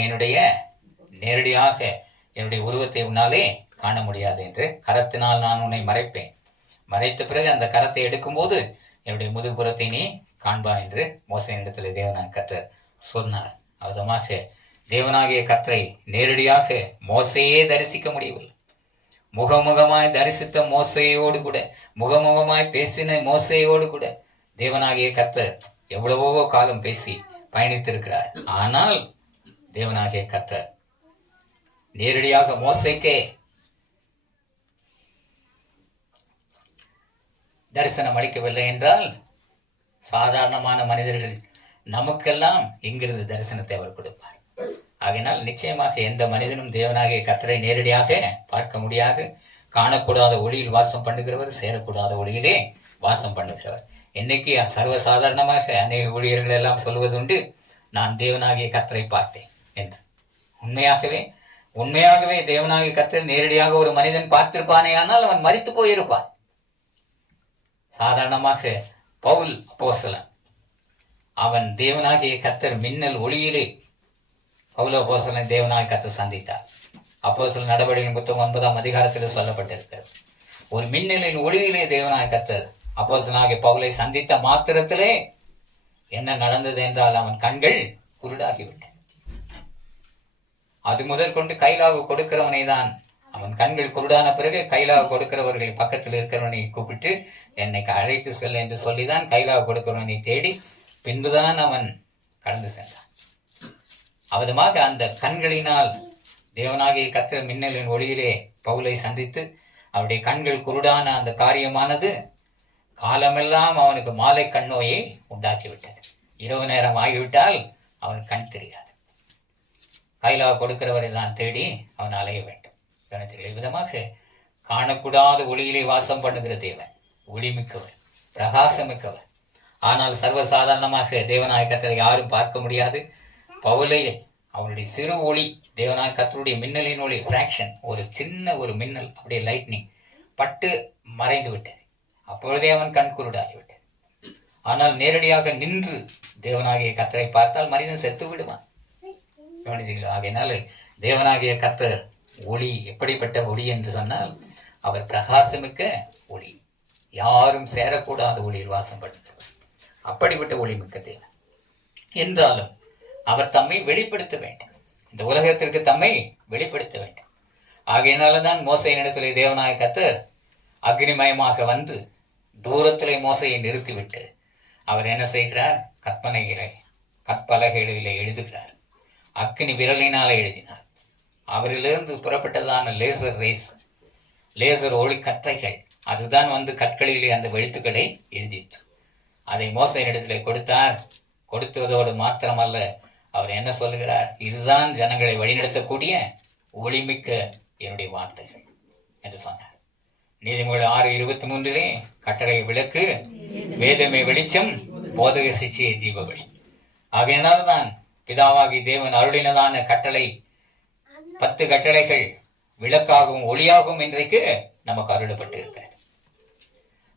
நேரடியாக என்னுடைய உருவத்தை உன்னாலே காண முடியாது என்று, கரத்தினால் நான் உன்னை மறைப்பேன், மறைத்த பிறகு அந்த கரத்தை எடுக்கும்போது என்னுடைய முதுகுப்புறத்தை நீ காண்பா என்று மோசேயினிடத்தில் தேவனாகிய கர்த்தர் சொன்னார். விதமாக தேவனாகிய கர்த்தரை நேரடியாக மோசையே தரிசிக்க முடியவில்லை. முகமுகமாய் தரிசித்த மோசையோடு கூட, முகமுகமாய் பேசின மோசையோடு கூட தேவனாகிய கர்த்தர் எவ்வளவோ காலம் பேசி பயணித்திருக்கிறார். ஆனால் தேவனாகிய கர்த்தர் நேரடியாக மோசைக்கே தரிசனம் அளிக்கவில்லை என்றால், சாதாரணமான மனிதர்கள் நமக்கெல்லாம் எங்கிருந்து தரிசனத்தை அவர் கொடுப்பார்? ஆகையினால் நிச்சயமாக எந்த மனிதனும் தேவனாகிய கர்த்தரை நேரடியாக பார்க்க முடியாது. காணக்கூடாத ஒளியில் வாசம் பண்ணுகிறவர், சேரக்கூடாத ஒளியிலே வாசம் பண்ணுகிறவர். இன்னைக்கு சர்வசாதாரணமாக அநேக ஊழியர்கள் எல்லாம் சொல்வதுண்டு, நான் தேவனாகிய கர்த்தரை பார்த்தேன் என்று. உண்மையாகவே தேவனாகிய கர்த்தரை நேரடியாக ஒரு மனிதன் பார்த்திருப்பானே ஆனால் அவன் மரித்து போயிருப்பான். சாதாரணமாக பவுல் அப்போஸ்தலன், அவன் தேவனாகிய கர்த்தர் மின்னல் ஒளியிலே பவுல் அப்போஸ்தலனை தேவனாகிய கர்த்தர் சந்தித்தார். அப்போஸ்தலர் நடவடிக்கையின் புத்தகம் 9ஆம் அதிகாரத்தில் சொல்லப்பட்டிருக்கிறது. ஒரு மின்னலின் ஒளியிலே தேவனாகிய கர்த்தர் அப்போஸ்தலனாகிய பவுலை சந்தித்த மாத்திரத்திலே என்ன நடந்தது என்றால், அவன் கண்கள் குருடாகிவிட்டன. அது முதல் கொண்டு கைலாக கொடுக்கிறவனை தான், அவன் கண்கள் குருடான பிறகு கைலாக கொடுக்கிறவர்கள் பக்கத்தில் இருக்கிறவனை கூப்பிட்டு என்னை அழைத்து செல்ல என்று சொல்லிதான் கைலாக கொடுக்கிறவனை தேடி பின்புதான் அவன் கடந்து சென்றான். அவதமாக அந்த கண்களினால் தேவனாகிய கர்த்தர் மின்னலின் ஒளியிலே பவுலை சந்தித்து அவருடைய கண்கள் குருடான அந்த காரியமானது காலமெல்லாம் அவனுக்கு மாலை கண் நோயை உண்டாக்கிவிட்டது. இரவு நேரம் ஆகிவிட்டால் அவன் கண் தெரியாது. கைலாக கொடுக்கிறவரை தான் தேடி அவன் அலைய வேண்டும். விதமாக காணக்கூடாத ஒளியிலே வாசம் பண்ணுகிற தேவன் ஒளிமிக்கவர், பிரகாசமிக்கவர். ஆனால் சர்வசாதாரணமாக தேவனாகிய கர்த்தரை யாரும் பார்க்க முடியாது. பவுலை அவனுடைய சிறு ஒளி, தேவனாகிய கர்த்தருடைய மின்னலின் ஒளி பிராக்ஷன், ஒரு சின்ன ஒரு மின்னல் அப்படியே லைட்னிங் பட்டு மறைந்து விட்டது. அப்பொழுதே அவன் கண் குருடாகிவிட்டது. ஆனால் நேரடியாக நின்று தேவனாகிய கர்த்தரை பார்த்தால் மனிதன் செத்து விடுவான். ஆகையினால தேவனாகிய கர்த்தர் ஒளி எப்படிப்பட்ட ஒளி என்று சொன்னால், அவர் பிரகாசமிக்க ஒளி, யாரும் சேரக்கூடாத ஒளியில் வாசம் பண்ணுகிறவர். அப்படிப்பட்ட ஒளி மிக்க தேவன் என்றாலும் அவர் தம்மை வெளிப்படுத்த வேண்டும், இந்த உலகத்திற்கு தம்மை வெளிப்படுத்த வேண்டும். ஆகையினால்தான் மோசையினிடத்திலே தேவனாகிய கர்த்தர் அக்னிமயமாக வந்து தூரத்திலே மோசையை நிறுத்திவிட்டு அவர் என்ன செய்கிறார்? கற்பலகைகளிலே எழுதுகிறார். அக்னி விரலினாலே எழுதினார். அவரிலிருந்து புறப்பட்டதான லேசர் ஒளி கற்றைகள், அதுதான் வந்து கற்களிலே அந்த எழுத்துக்களை எழுதிற்று. அதை மோசையினிடத்திலே கொடுத்தார். கொடுத்ததோடு மாத்திரமல்ல, அவர் என்ன சொல்லுகிறார்? இதுதான் ஜனங்களை வழிநடத்தக்கூடிய ஒளிமிக்க என்னுடைய வார்த்தைகள் என்று சொன்னார். நீதிமொழி 6:23 கட்டளை விளக்கு, வேதமே வெளிச்சம், போதக சிச்சையை ஜீவ வழி. ஆகையினால்தான் பிதாவாகி தேவன் அருளினதான கட்டளை 10 கட்டளைகள் விளக்காகவும் ஒளியாகவும் இன்றைக்கு நமக்கு அருளப்பட்டு இருக்கிறது.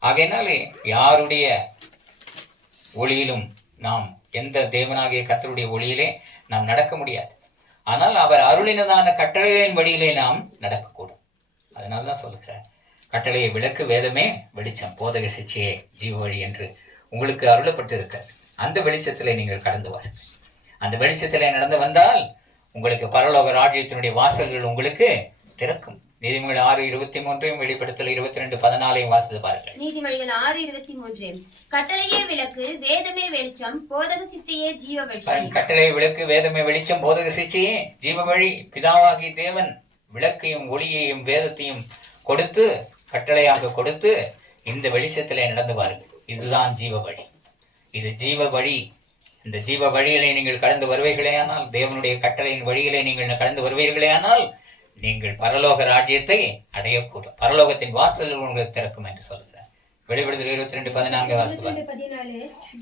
ஆகையினாலே யாருடைய ஒளியிலும் நாம், எந்த தேவனாகிய கர்த்தருடைய ஒளியிலே நாம் நடக்க முடியாது. ஆனால் அவர் அருளினதான கட்டளைகளின் வழியிலே நாம் நடக்கக்கூடும். அதனால்தான் சொல்லுகிறார், கட்டளையை விளக்கு, வேதமே வெளிச்சம், போதக சிச்சையே ஜீவ வழி என்று உங்களுக்கு அருளப்பட்டு இருக்கிறது. அந்த வெளிச்சத்திலே நீங்கள் கடந்து வாருங்கள். அந்த வெளிச்சத்திலே நடந்து வந்தால் உங்களுக்கு பரலோக ராஜ்யத்தினுடைய வாசல்கள் உங்களுக்கு திறக்கும். நீதிமொழி 6:23 வெளிப்படுத்தல் 22:14 வாசித்து பாருங்கள். நீதிமொழிகள் 6:23 கட்டளையே விளக்கு, வேதமே வெளிச்சம், போதக சிச்சையே ஜீவ வழி. கட்டளை விளக்கு, வேதமே வெளிச்சம், போதக சிச்சையே ஜீவ வழி. பிதாவாகி தேவன் விளக்கையும் ஒளியையும் வேதத்தையும் கொடுத்து, கட்டளையாக கொடுத்து, இந்த வெளிச்சத்திலே நடந்து வாருங்கள். இதுதான் ஜீவ வழி. இது ஜீவ வழி. இந்த ஜீவ வழியிலே நீங்கள் கடந்து வருவீர்களேயானால், தேவனுடைய கட்டளையின் வழியிலே நீங்கள் கடந்து வருவீர்களேயானால், நீங்கள் பரலோக ராஜ்யத்தை அடையக்கூடும். பரலோகத்தின் வாசல்கள் உங்களுக்கு திறக்கும் என்று சொல்கிறார். வெளிப்படுத்தல் 22:14 வாசித்து.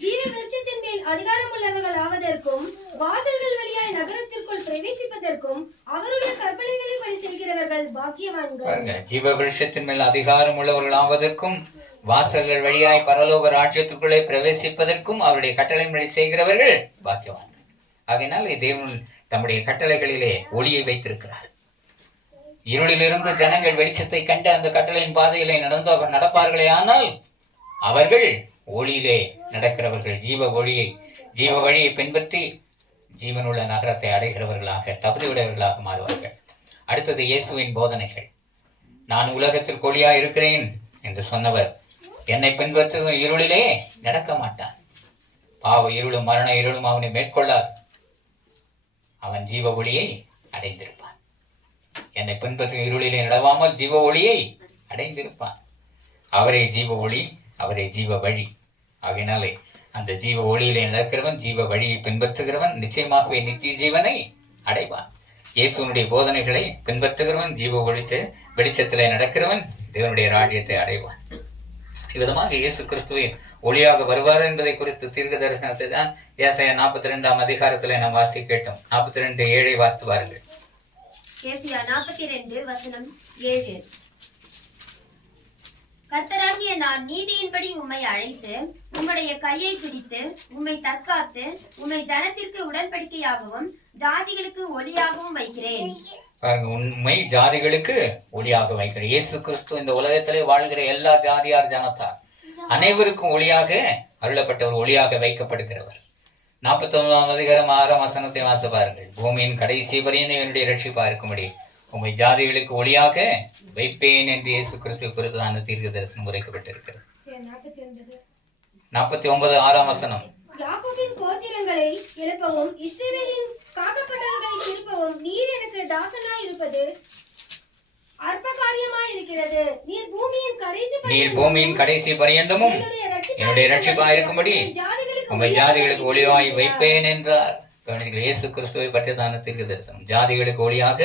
ஜீவ விருட்சத்தின் மேல் அதிகாரம் உள்ளவர்கள் ஆவதற்கும், வாசல்கள் வழியாய் நகரத்திற்குள் பிரவேசிப்பதற்கும் அவருடைய கற்பனைகளின்படி செய்கிறவர்கள் பாக்கியவான்கள். ஜீவ விருட்சத்தின் மேல் அதிகாரம் உள்ளவர்கள் ஆவதற்கும், வாசல்கள் வழியாய் பரலோக ராஜ்யத்துக்குள்ளே பிரவேசிப்பதற்கும் அவருடைய கட்டளைப்படி செய்கிறவர்கள் பாக்கியவான்கள். ஆகையினால் தேவன் தம்முடைய கட்டளைகளிலே ஒளியை வைத்திருக்கிறார். இருளிலிருந்து ஜனங்கள் வெளிச்சத்தை கண்டு அந்த கட்டளையின் பாதையிலே நடப்பார்களே ஆனால் அவர்கள் ஒளியிலே நடக்கிறவர்கள் ஜீவ வழியை பின்பற்றி ஜீவனுள்ள நகரத்தை அடைகிறவர்களாக தகுதியுடையவர்களாக மாறுவார்கள். அடுத்தது இயேசுவின் போதனைகள். நான் உலகத்தில் ஒளியா இருக்கிறேன் என்று சொன்னவர் என்னை பின்பற்றும் இருளிலே நடக்க மாட்டான். பாவ இருளும் மரண இருளும் அவனை மேற்கொள்ளாது. அவன் ஜீவ ஒளியை அடைந்திருப்பான். என்னை பின்பற்றும் இருளிலே நடவாமல் ஜீவ ஒளியை அடைந்திருப்பான். அவரே ஜீவ ஒளி, அவரே ஜீவ வழி. ஆகையினாலே அந்த ஜீவ ஒளியிலே நடக்கிறவன், ஜீவ வழியை பின்பற்றுகிறவன் நிச்சயமாகவே நித்திய ஜீவனை அடைவான். இயேசுனுடைய போதனைகளை பின்பற்றுகிறவன், ஜீவ வெளிச்சத்திலே நடக்கிறவன் தேவனுடைய ராஜ்யத்தை அடைவான். இவ்விதமாக இயேசு கிறிஸ்துவை ஒளியாக வருவார் என்பதை குறித்து தீர்க்க தரிசனத்தை தான் ஏசாயா 42 அதிகாரத்திலே நாம் வாசி கேட்டோம். 42:7 வாசித்து பாருங்கள். ஏசாயா 42:7. கர்த்தராகிய நான் நீதியின்படி உம்மை அழைத்து உம்முடைய கையை பிடித்து உம்மை தற்காத்து உம்மை ஜனத்திற்கு உடன்படிக்கையாகவும் ஜாதிகளுக்கு ஒளியாகவும் வைக்கிறேன். பாருங்க, உண்மை ஜாதிகளுக்கு ஒளியாக வைக்கிறேன். இயேசு கிறிஸ்து இந்த உலகத்திலே வாழ்கிற எல்லா ஜாதியார் ஜனத்தார் அனைவருக்கும் ஒளியாக அருளப்பட்டவர், ஒளியாக வைக்கப்படுகிறவர். 49 அதிகாரம் 6 வசனத்தை வாசித்து பாருங்கள். பூமியின் கடைசி வரையும் என்னுடைய ரட்சிப்பா இருக்கும்படி உம்மை ஜாதிகளுக்கு ஒளியாக வைப்பேன் என்று இயேசு கிறிஸ்துவை குறித்தான தீர்க்க தரிசனம் உரைக்கப்பட்டிருக்கிறது. 49 6 வசனம். யாக்கோபின் கோத்திரங்களை எழுப்பவும் இஸ்ரவேலின் காக்கப்பட்டவர்களை திருப்பவும் நீர் எனக்கு தாசனாய் இருப்பது அற்ப காரியமாய் இருக்கிறது. நீர் பூமியின் கடைசி பரியந்தமும் என்னுடைய ரட்சிப்பா இருக்கும்படி உம்மை ஜாதிகளுக்கு ஒளியாய் வைப்பேன் என்றார். இயேசு கிறிஸ்துவை பற்றியதான தீர்க்க தரிசனம். ஜாதிகளுக்கு ஒளியாக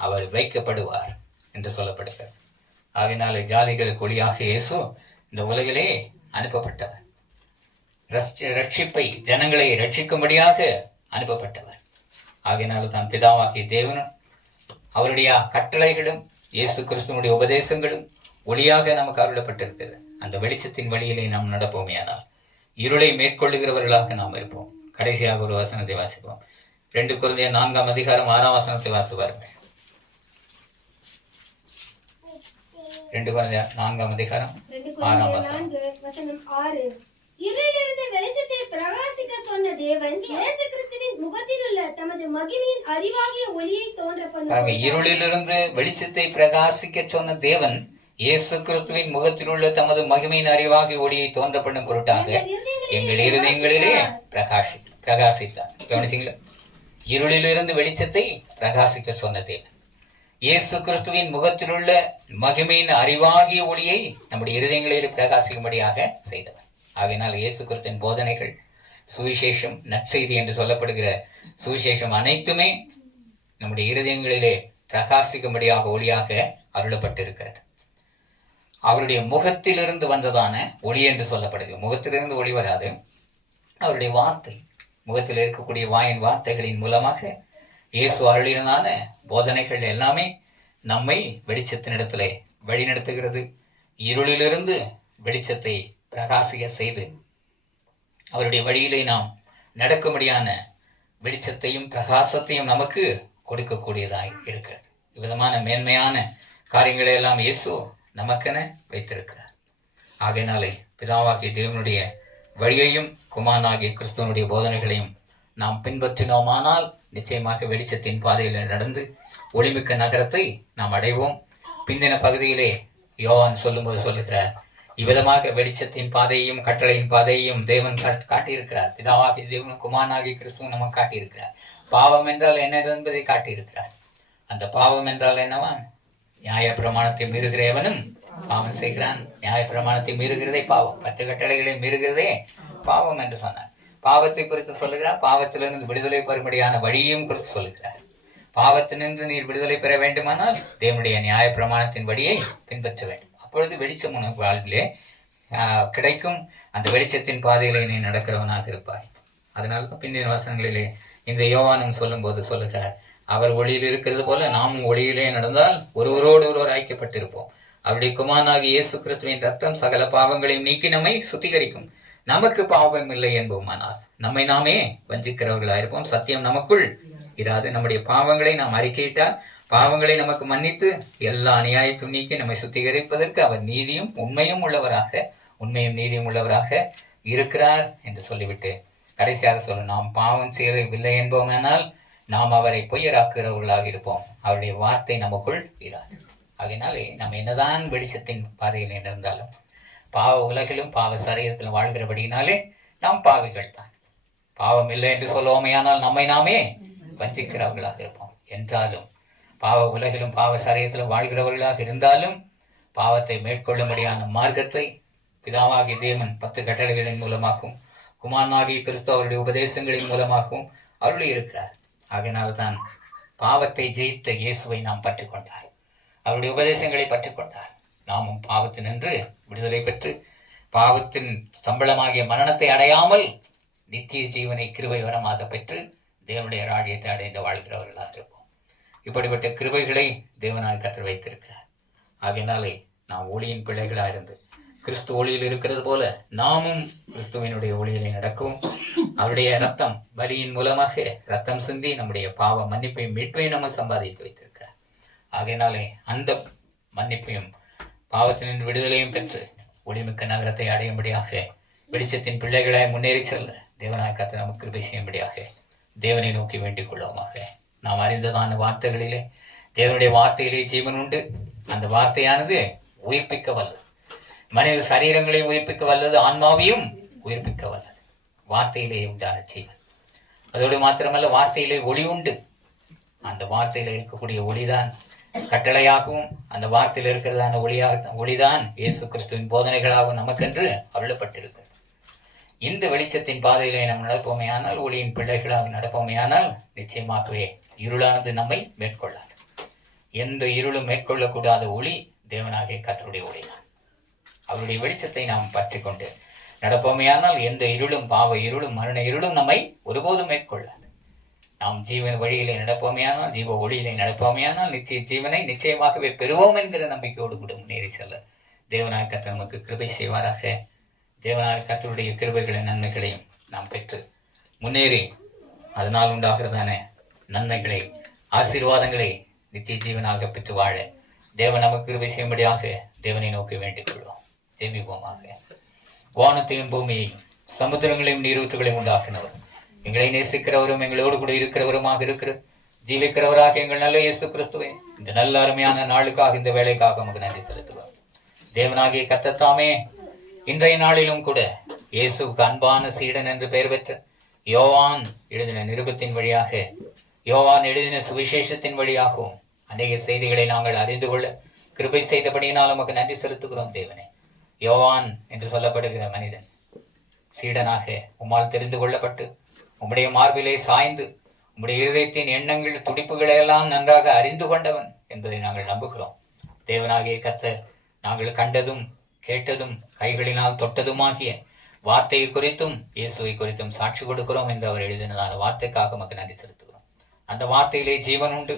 அவர் வைக்கப்படுவார் என்று சொல்லப்படுகிறது. ஆகினாலே ஜாதிகளுக்கு ஒளியாக இயேசு இந்த உலகிலே அனுப்பப்பட்டவர். ரட்சிப்பை ஜனங்களை ரட்சிக்கும்படியாக அனுப்பப்பட்டவர். ஆகினால தான் பிதாவாகிய தேவனும் அவருடைய கட்டளைகளும் இயேசு கிறிஸ்துவனுடைய உபதேசங்களும் ஒளியாக நமக்கு அருளப்பட்டிருக்கிறது. அந்த வெளிச்சத்தின் வழியிலே நாம் நடப்போமே ஆனால் இருளை மேற்கொள்ளுகிறவர்களாக நாம் இருப்போம். கடைசியாக ஒரு வசனத்தை வாசிப்போம். 2 கொரிந்தியர் 4 அதிகாரம் 6 வசனத்தை வாசிப்பார்கள். 2 கொரிந்தியர் 4 அதிகாரம் 6 வசனம். இருளிலிருந்து வெளிச்சத்தை பிரகாசிக்க சொன்ன தேவன் இயேசு கிறிஸ்துவின் முகத்தில் உள்ள தமது மகிமையின் அறிவாகிய ஒளியை தோன்ற பண்ணுவார். இருளிலிருந்து வெளிச்சத்தை பிரகாசிக்க சொன்ன தேவன் இயேசு கிறிஸ்துவின் முகத்தில் உள்ள தமது மகிமையின் அறிவாகிய ஒளியை தோன்ற பண்ணும் பொருட்டாக எங்கள் இருதயங்களிலே பிரகாசித்தார். கவனிச்சீங்களா? இருளிலிருந்து வெளிச்சத்தை பிரகாசிக்க சொன்ன தேவன் இயேசு கிறிஸ்துவின் முகத்தில் உள்ள மகிமையின் அறிவாகிய ஒளியை நம்முடைய இருதயங்களிலே பிரகாசிக்கும்படியாக செய்தவர். ஆகையினால் இயேசு கிறிஸ்துவின் போதனைகள், சுவிசேஷம், நற்செய்தி என்று சொல்லப்படுகிற சுவிசேஷம் அனைத்துமே நம்முடைய இருதயங்களிலே பிரகாசிக்கும்படியாக ஒளியாக அருளப்பட்டிருக்கிறது. அவருடைய முகத்திலிருந்து வந்ததான ஒளி என்று சொல்லப்படுது. முகத்திலிருந்து ஒளி வராது. அவருடைய வார்த்தை, முகத்தில் இருக்கக்கூடிய வாயின் வார்த்தைகளின் மூலமாக இயேசு அருளினதான போதனைகள் எல்லாமே நம்மை வெளிச்சத்தினிடத்திலே வழிநடத்துகிறது. இருளிலிருந்து வெளிச்சத்தை பிரகாசிக்க செய்து அவருடைய வழியிலே நாம் நடக்கும்படியான வெளிச்சத்தையும் பிரகாசத்தையும் நமக்கு கொடுக்கக்கூடியதாய் இருக்கிறது. இவ்விதமான மேன்மையான காரியங்களை எல்லாம் இயேசு நமக்கென வைத்திருக்கிறார். ஆகையினாலே பிதாவாகிய தேவனுடைய வழியையும் குமாரனாகிய கிறிஸ்துவனுடைய போதனைகளையும் நாம் பின்பற்றினோமானால் நிச்சயமாக வெளிச்சத்தின் பாதையில் நடந்து ஒளிமிக்க நகரத்தை நாம் அடைவோம். பிந்தின பகுதியிலே யோவான் சொல்லும்போது சொல்லுகிறார், இவ்விதமாக வெளிச்சத்தின் பாதையையும் கட்டளையின் பாதையையும் தேவன் காட்டியிருக்கிறார். பிதாவாகிய தேவனும் குமாரனாகிய கிறிஸ்துவும் நமக்கு காட்டியிருக்கிறார். பாவம் என்றால் என்னது என்பதை காட்டியிருக்கிறார். அந்த பாவம் என்றால் என்னவா? நியாய பிரமாணத்தை மீறுகிற எவனும் பாவம் செய்கிறான். நியாய பிரமாணத்தை மீறுகிறதே பாவம். 10 கட்டளைகளை மீறுகிறதே பாவம் என்று சொன்னார். பாவத்தை குறித்து சொல்லுகிறார். பாவத்திலிருந்து விடுதலை பெறும்படியான வழியையும் குறித்து சொல்லுகிறார். பாவத்தினின்று நீர் விடுதலை பெற வேண்டுமானால் தேவனுடைய நியாய பிரமாணத்தின் வழியை பின்பற்ற வேண்டும். அப்பொழுது வெளிச்சம் உனக்கு வாழ்விலே கிடைக்கும். அந்த வெளிச்சத்தின் பாதையிலே நீ நடக்கிறவனாக இருப்பாய். அதனால்தான் பிந்தின வசனங்களிலே இந்த யோவானும் சொல்லும் போது சொல்லுகிறார், அவர் ஒளியில் இருக்கிறது போல நாமும் ஒளியிலே நடந்தால் ஒருவரோடு ஒருவர் ஐக்கியப்பட்டிருப்போம். அவருடைய குமாரனாகிய இயேசு கிறிஸ்துவின் ரத்தம் சகல பாவங்களையும் நீக்கி நம்மை சுத்திகரிக்கும். நமக்கு பாவம் இல்லை என்போமானால் நம்மை நாமே வஞ்சிக்கிறவர்களாயிருப்போம். சத்தியம் நமக்குள் இராது. நம்முடைய பாவங்களை நாம் அறிக்கையிட்டால் பாவங்களை நமக்கு மன்னித்து எல்லா அநியாயத்தும் நீக்கி நம்மை சுத்திகரிப்பதற்கு அவர் நீதியும் உண்மையும் உள்ளவராக இருக்கிறார் என்று சொல்லிவிட்டு கடைசியாக சொல்ல, நாம் பாவம் செய்யவில்லை என்போமானால் நாம் அவரை பொய்யராக்குகிறவர்களாக இருப்போம், அவருடைய வார்த்தை நமக்குள் இராது. அதனாலே நம்ம என்னதான் வெளிச்சத்தின் பாதையில் இருந்தாலும் பாவ உலகிலும் பாவ சரீரத்திலும் வாழ்கிறபடினாலே நாம் பாவிகள் தான். பாவம் இல்லை என்று சொல்லுவோமையானால் நம்மை நாமே வஞ்சிக்கிறவர்களாக இருப்போம். என்றாலும் பாவ உலகிலும் பாவ சரீரத்திலும் வாழ்கிறவர்களாக இருந்தாலும் பாவத்தை மேற்கொள்ளும்படியான மார்க்கத்தை பிதாவாகிய தேவன் 10 கட்டளைகளின் மூலமாகவும் குமாரனாகிய கிறிஸ்து அவருடைய உபதேசங்களின் மூலமாகவும் அருளி இருக்கிறார். ஆகையினால்தான் பாவத்தை ஜெயித்த இயேசுவை நாம் பற்றி கொண்டார், அவருடைய உபதேசங்களை பற்றி கொண்டார். நாமும் பாவத்தினின்று விடுதலை பெற்று பாவத்தின் சம்பளமாகிய மரணத்தை அடையாமல் நித்திய ஜீவனை கிருபை வரமாக பெற்று தேவனுடைய ராஜ்யத்தை அடைந்து வாழ்கிறவர்களாக இருப்போம். இப்படிப்பட்ட கிருபைகளை தேவனாய் கர்த்தர் வைத்திருக்கிறார். ஆகையினாலே நாம் ஒளியின் பிள்ளைகளாக இருந்து கிறிஸ்து ஒளியில் இருக்கிறது போல நாமும் கிறிஸ்துவனுடைய ஒளியிலே நடக்கவும், அவருடைய ரத்தம் பலியின் மூலமாக ரத்தம் சிந்தி நம்முடைய பாவ மன்னிப்பையும் மீட்பையும் நம்ம சம்பாதித்து வைத்திருக்கிறார். ஆகையினாலே அந்த மன்னிப்பையும் பாவத்தின் விடுதலையும் பெற்று ஒளிமிக்க நகரத்தை அடையும்படியாக வெளிச்சத்தின் பிள்ளைகளாய் முன்னேறி செல்ல தேவனாய் கர்த்தர் நமக்கு கிருபை செய்யும்படியாக தேவனை நோக்கி வேண்டிக் கொள்வோமாக. நாம் அறிந்ததான வார்த்தைகளிலே தேவனுடைய வார்த்தையிலே ஜீவன் உண்டு. அந்த வார்த்தையானது உயிர்ப்பிக்க வல்லது, மனித சரீரங்களையும் உயிர்ப்பிக்க வல்லது, ஆன்மாவையும் உயிர்ப்பிக்க வல்லது. வார்த்தையிலே உண்டான ஜீவன். அதோடு மாத்திரமல்ல, வார்த்தையிலே ஒளி உண்டு. அந்த வார்த்தையில இருக்கக்கூடிய ஒளிதான் கட்டளையாகவும் அந்த வார்த்தையில் இருக்கிறதான ஒளிதான் இயேசு கிறிஸ்துவின் போதனைகளாகவும் நமக்கென்று அருளப்பட்டிருக்கிறது. இந்த வெளிச்சத்தின் பாதையிலே நாம் நடப்போமையானால், ஒளியின் பிள்ளைகளாக நடப்போமையானால் நிச்சயமாகவே இருளானது நம்மை மேற்கொள்ளாது. எந்த இருளும் மேற்கொள்ளக்கூடாத ஒளி தேவனாகிய கர்த்தருடைய ஒளிதான். அவருடைய வெளிச்சத்தை நாம் பற்றி கொண்டு நடப்போமையானால் எந்த இருளும், பாவ இருளும் மரண இருளும் நம்மை ஒருபோதும் மேற்கொள்ளாது. நாம் ஜீவன் வழியிலே நடப்போமையானால், ஜீவ ஒளியிலே நடப்போமையானால் நிச்சய ஜீவனை நிச்சயமாகவே பெறுவோம் என்கிற நம்பிக்கையோடு கூட முன்னேறி செல்ல தேவனாய் கர்த்தர் நமக்கு கிருபை செய்வாராக. தேவனாய் கர்த்தருடைய கிருபைகளின் நன்மைகளையும் நாம் பெற்று முன்னேறி அதனால் உண்டாகிறதான நன்மைகளை, ஆசீர்வாதங்களை நித்திய ஜீவனாக பெற்று வாழ தேவன் நமக்கு கிருபை செய்யும்படியாக தேவனை நோக்கி வேண்டிக் கொள்வோம். ஜெபிப்போமாக. வானத்தையும் பூமியையும் சமுத்திரங்களையும் நீரூற்றுகளையும் உண்டாக்கினவர், எங்களை நேசிக்கிறவரும் எங்களோடு கூட இருக்கிறவருமாக ஜீவிக்கிறவராக எங்கள் நல்ல இயேசு கிறிஸ்துவே, இந்த நல்ல அருமையான நாளுக்காக, இந்த வேலைக்காக நமக்கு நன்றி செலுத்துவோம். தேவனாகிய கர்த்தர் இன்றைய நாளிலும் கூட இயேசுக்கு அன்பான சீடன் என்று பெயர் பெற்ற யோவான் எழுதின நிருபத்தின் வழியாக, யோவான் எழுதின சுவிசேஷத்தின் வழியாகவும் அநேக செய்திகளை நாங்கள் அறிந்து கொள்ள கிருபை செய்தபடியினால் நமக்கு நன்றி செலுத்துகிறோம். தேவனே, யோவான் என்று சொல்லப்படுகிற மனிதன் சீடனாக உம்மால் தெரிந்து கொள்ளப்பட்டு உம்முடைய மார்பிலே சாய்ந்து உம்முடைய இருதயத்தின் எண்ணங்கள், துடிப்புகளை எல்லாம் நன்றாக அறிந்து கொண்டவன் என்பதை நாங்கள் நம்புகிறோம். தேவனாகிய கர்த்தர், நாங்கள் கண்டதும் கேட்டதும் கைகளினால் தொட்டதுமாகிய வார்த்தையை குறித்தும் இயேசுவை குறித்தும் சாட்சி கொடுக்கிறோம் என்று அவர் எழுதினதான வார்த்தைக்காக நமக்கு நன்றி செலுத்துகிறோம். அந்த வார்த்தையிலே ஜீவன் உண்டு.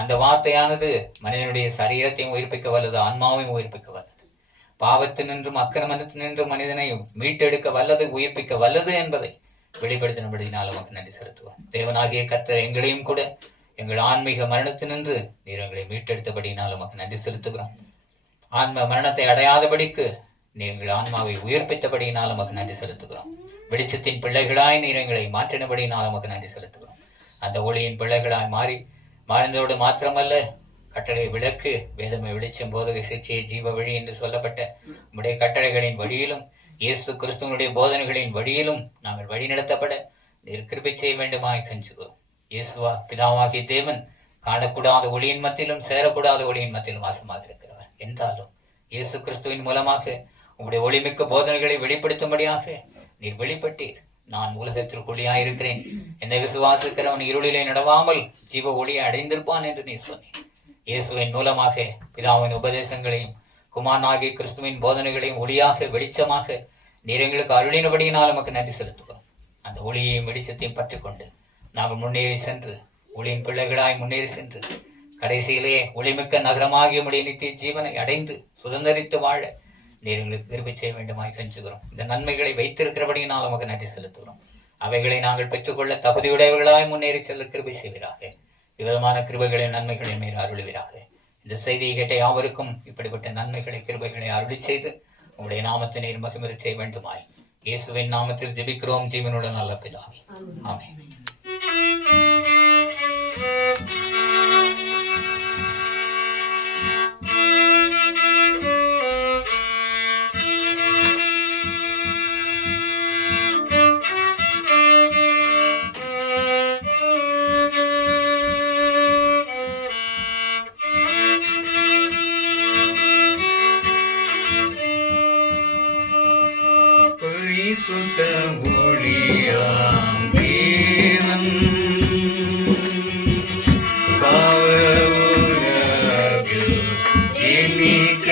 அந்த வார்த்தையானது மனிதனுடைய சரீரத்தையும் உயிர்ப்பிக்க வல்லது, ஆன்மாவையும் உயிர்ப்பிக்க வல்லது. பாவத்தினின்றும் அக்கிரமத்தினின்றும் மனிதனை மீட்டெடுக்க வல்லது, உயிர்ப்பிக்க வல்லது என்பதை வெளிப்படுத்தினபடினால் நமக்கு நன்றி செலுத்துவோம். தேவனாகிய கர்த்தர் எங்களையும் கூட எங்கள் ஆன்மீக மரணத்தினின்று நீர் எங்களை மீட்டெடுத்தபடினால் நமக்கு நன்றி செலுத்துகிறோம். ஆன்ம மரணத்தை அடையாதபடிக்கு நீர் எங்கள் ஆன்மாவை உயிர்ப்பித்தபடியினால் நமக்கு நன்றி செலுத்துகிறோம். வெளிச்சத்தின் பிள்ளைகளாய் நீர் எங்களை மாற்றினபடியினால் நமக்கு நன்றி செலுத்துகிறோம். அந்த ஒளியின் பிள்ளைகளாய் மாறினதோடு மாத்திரமல்ல, கட்டளை விளக்கு, வேதமை வெளிச்சம், போதக சிற்சை, ஜீவ வழி என்று சொல்லப்பட்ட உம்முடைய கட்டளைகளின் வழியிலும் இயேசு கிறிஸ்துவனுடைய போதனைகளின் வழியிலும் நாங்கள் வழிநடத்தப்பட நீர் கிருபை செய்ய வேண்டுமாய் கெஞ்சுகிறோம். இயேசுவா பிதாவாகிய தேவன் காணக்கூடாத ஒளியின் மத்தியிலும் சேரக்கூடாத ஒளியின் மத்தியிலும் வாசமாக இருக்கிறவர். என்றாலும் இயேசு கிறிஸ்துவின் மூலமாக உங்களுடைய ஒளிமிக்க போதனைகளை வெளிப்படுத்தும்படியாக நீர் வெளிப்பட்டீர். நான் உலகத்திற்கு ஒளியாயிருக்கிறேன், என்னை விசுவாசிக்கிறவன் இருளிலே நடவாமல் ஜீவ ஒளியை அடைந்திருப்பான் என்று நீ சொன்னீர். இயேசுவின் மூலமாக பிதாவின் உபதேசங்களையும் குமாரனாகிய கிறிஸ்துவின் போதனைகளையும் ஒளியாக வெளிச்சமாக நீர் எங்களுக்கு அருளினபடியினால் நமக்கு நன்றி செலுத்துகிறோம். அந்த ஒளியையும் வெளிச்சத்தையும் பற்றி கொண்டு நாங்கள் முன்னேறி சென்று ஒளியின் பிள்ளைகளாய் முன்னேறி சென்று கடைசியிலே ஒளிமிக்க நகரமாகிய உடைய நித்திய ஜீவனை அடைந்து சுதந்திரித்து வாழ நீர் எங்களுக்கு கிருபை செய்ய வேண்டுமாய் கெஞ்சுகிறோம். இந்த நன்மைகளை வைத்திருக்கிறபடியினால் நமக்கு நன்றி செலுத்துகிறோம். அவைகளை நாங்கள் பெற்றுக்கொள்ள தகுதியுடையவர்களாய் முன்னேறி செல்ல கிருபை செய்வீராக. விதமான கிருபைகளையும் நன்மைகளையும் மேல் அருளுவீராக. இந்த செய்தியை கேட்ட யாவருக்கும் இப்படிப்பட்ட நன்மைகளை கிருபைகளை அருளி செய்து உங்களுடைய நாமத்தை நீர் மகிமை செய்ய வேண்டுமாய் இயேசுவின் நாமத்தில் ஜெபிக்கிறோம் ஜீவனுள்ள நல்ல பிதாவே. ஆமென். பரிசுத்த ஒளியாம் தேவன் பாவ உலகில் ஜெனிக்க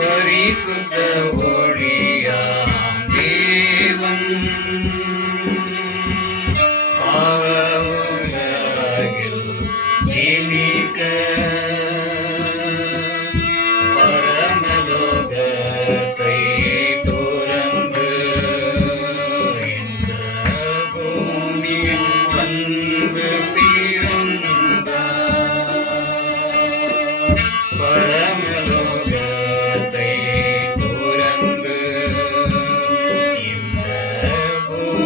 பரிசுத்த ஒளியாம் தேவன் பாவ உலகில் ஜெனிக்க பரமலோகத்தை துறந்து இந்த பூமியில் வந்து பிறந்தார். பரமலோகத்தை துறந்து இந்த பூமியில்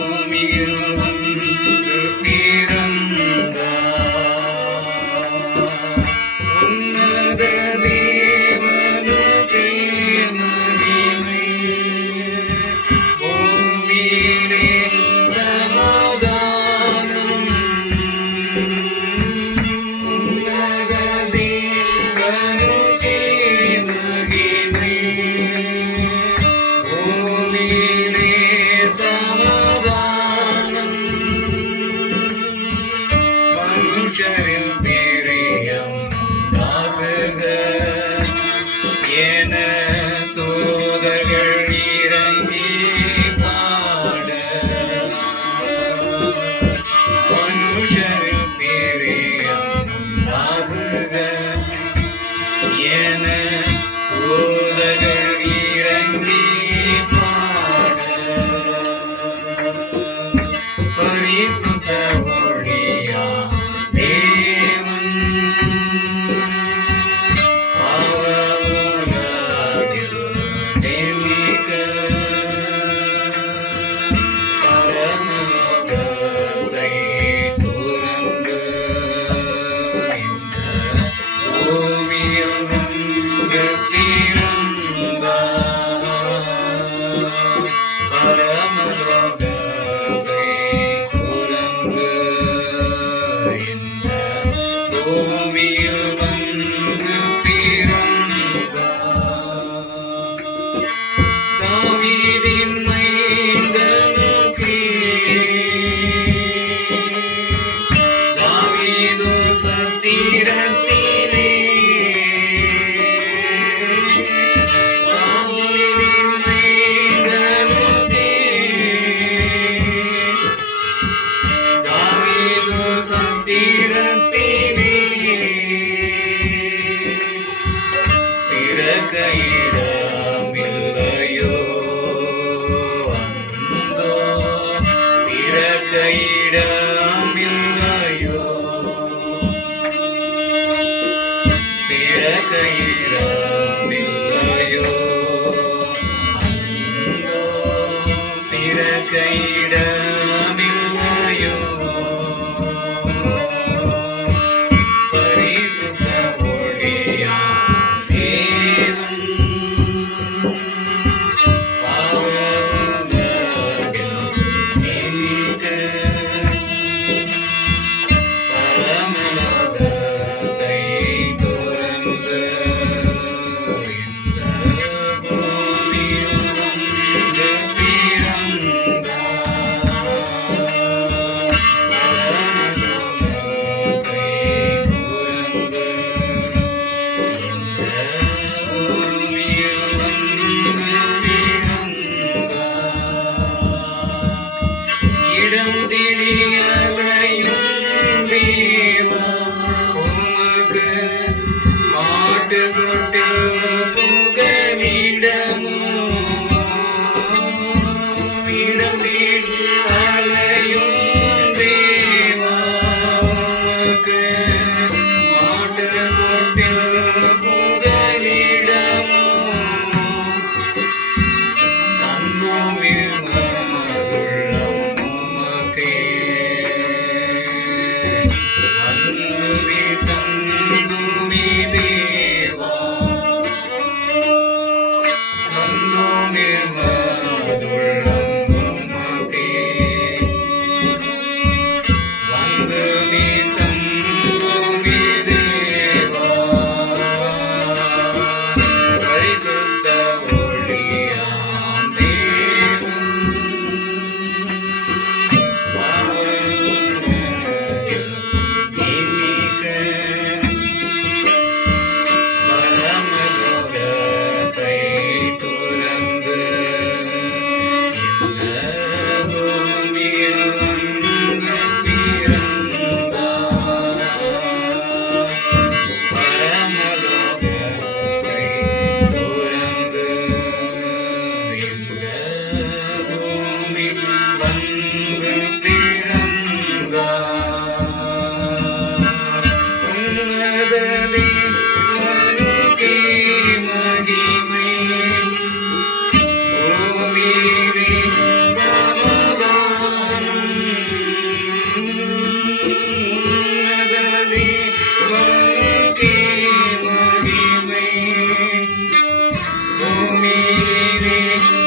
செய்தேன்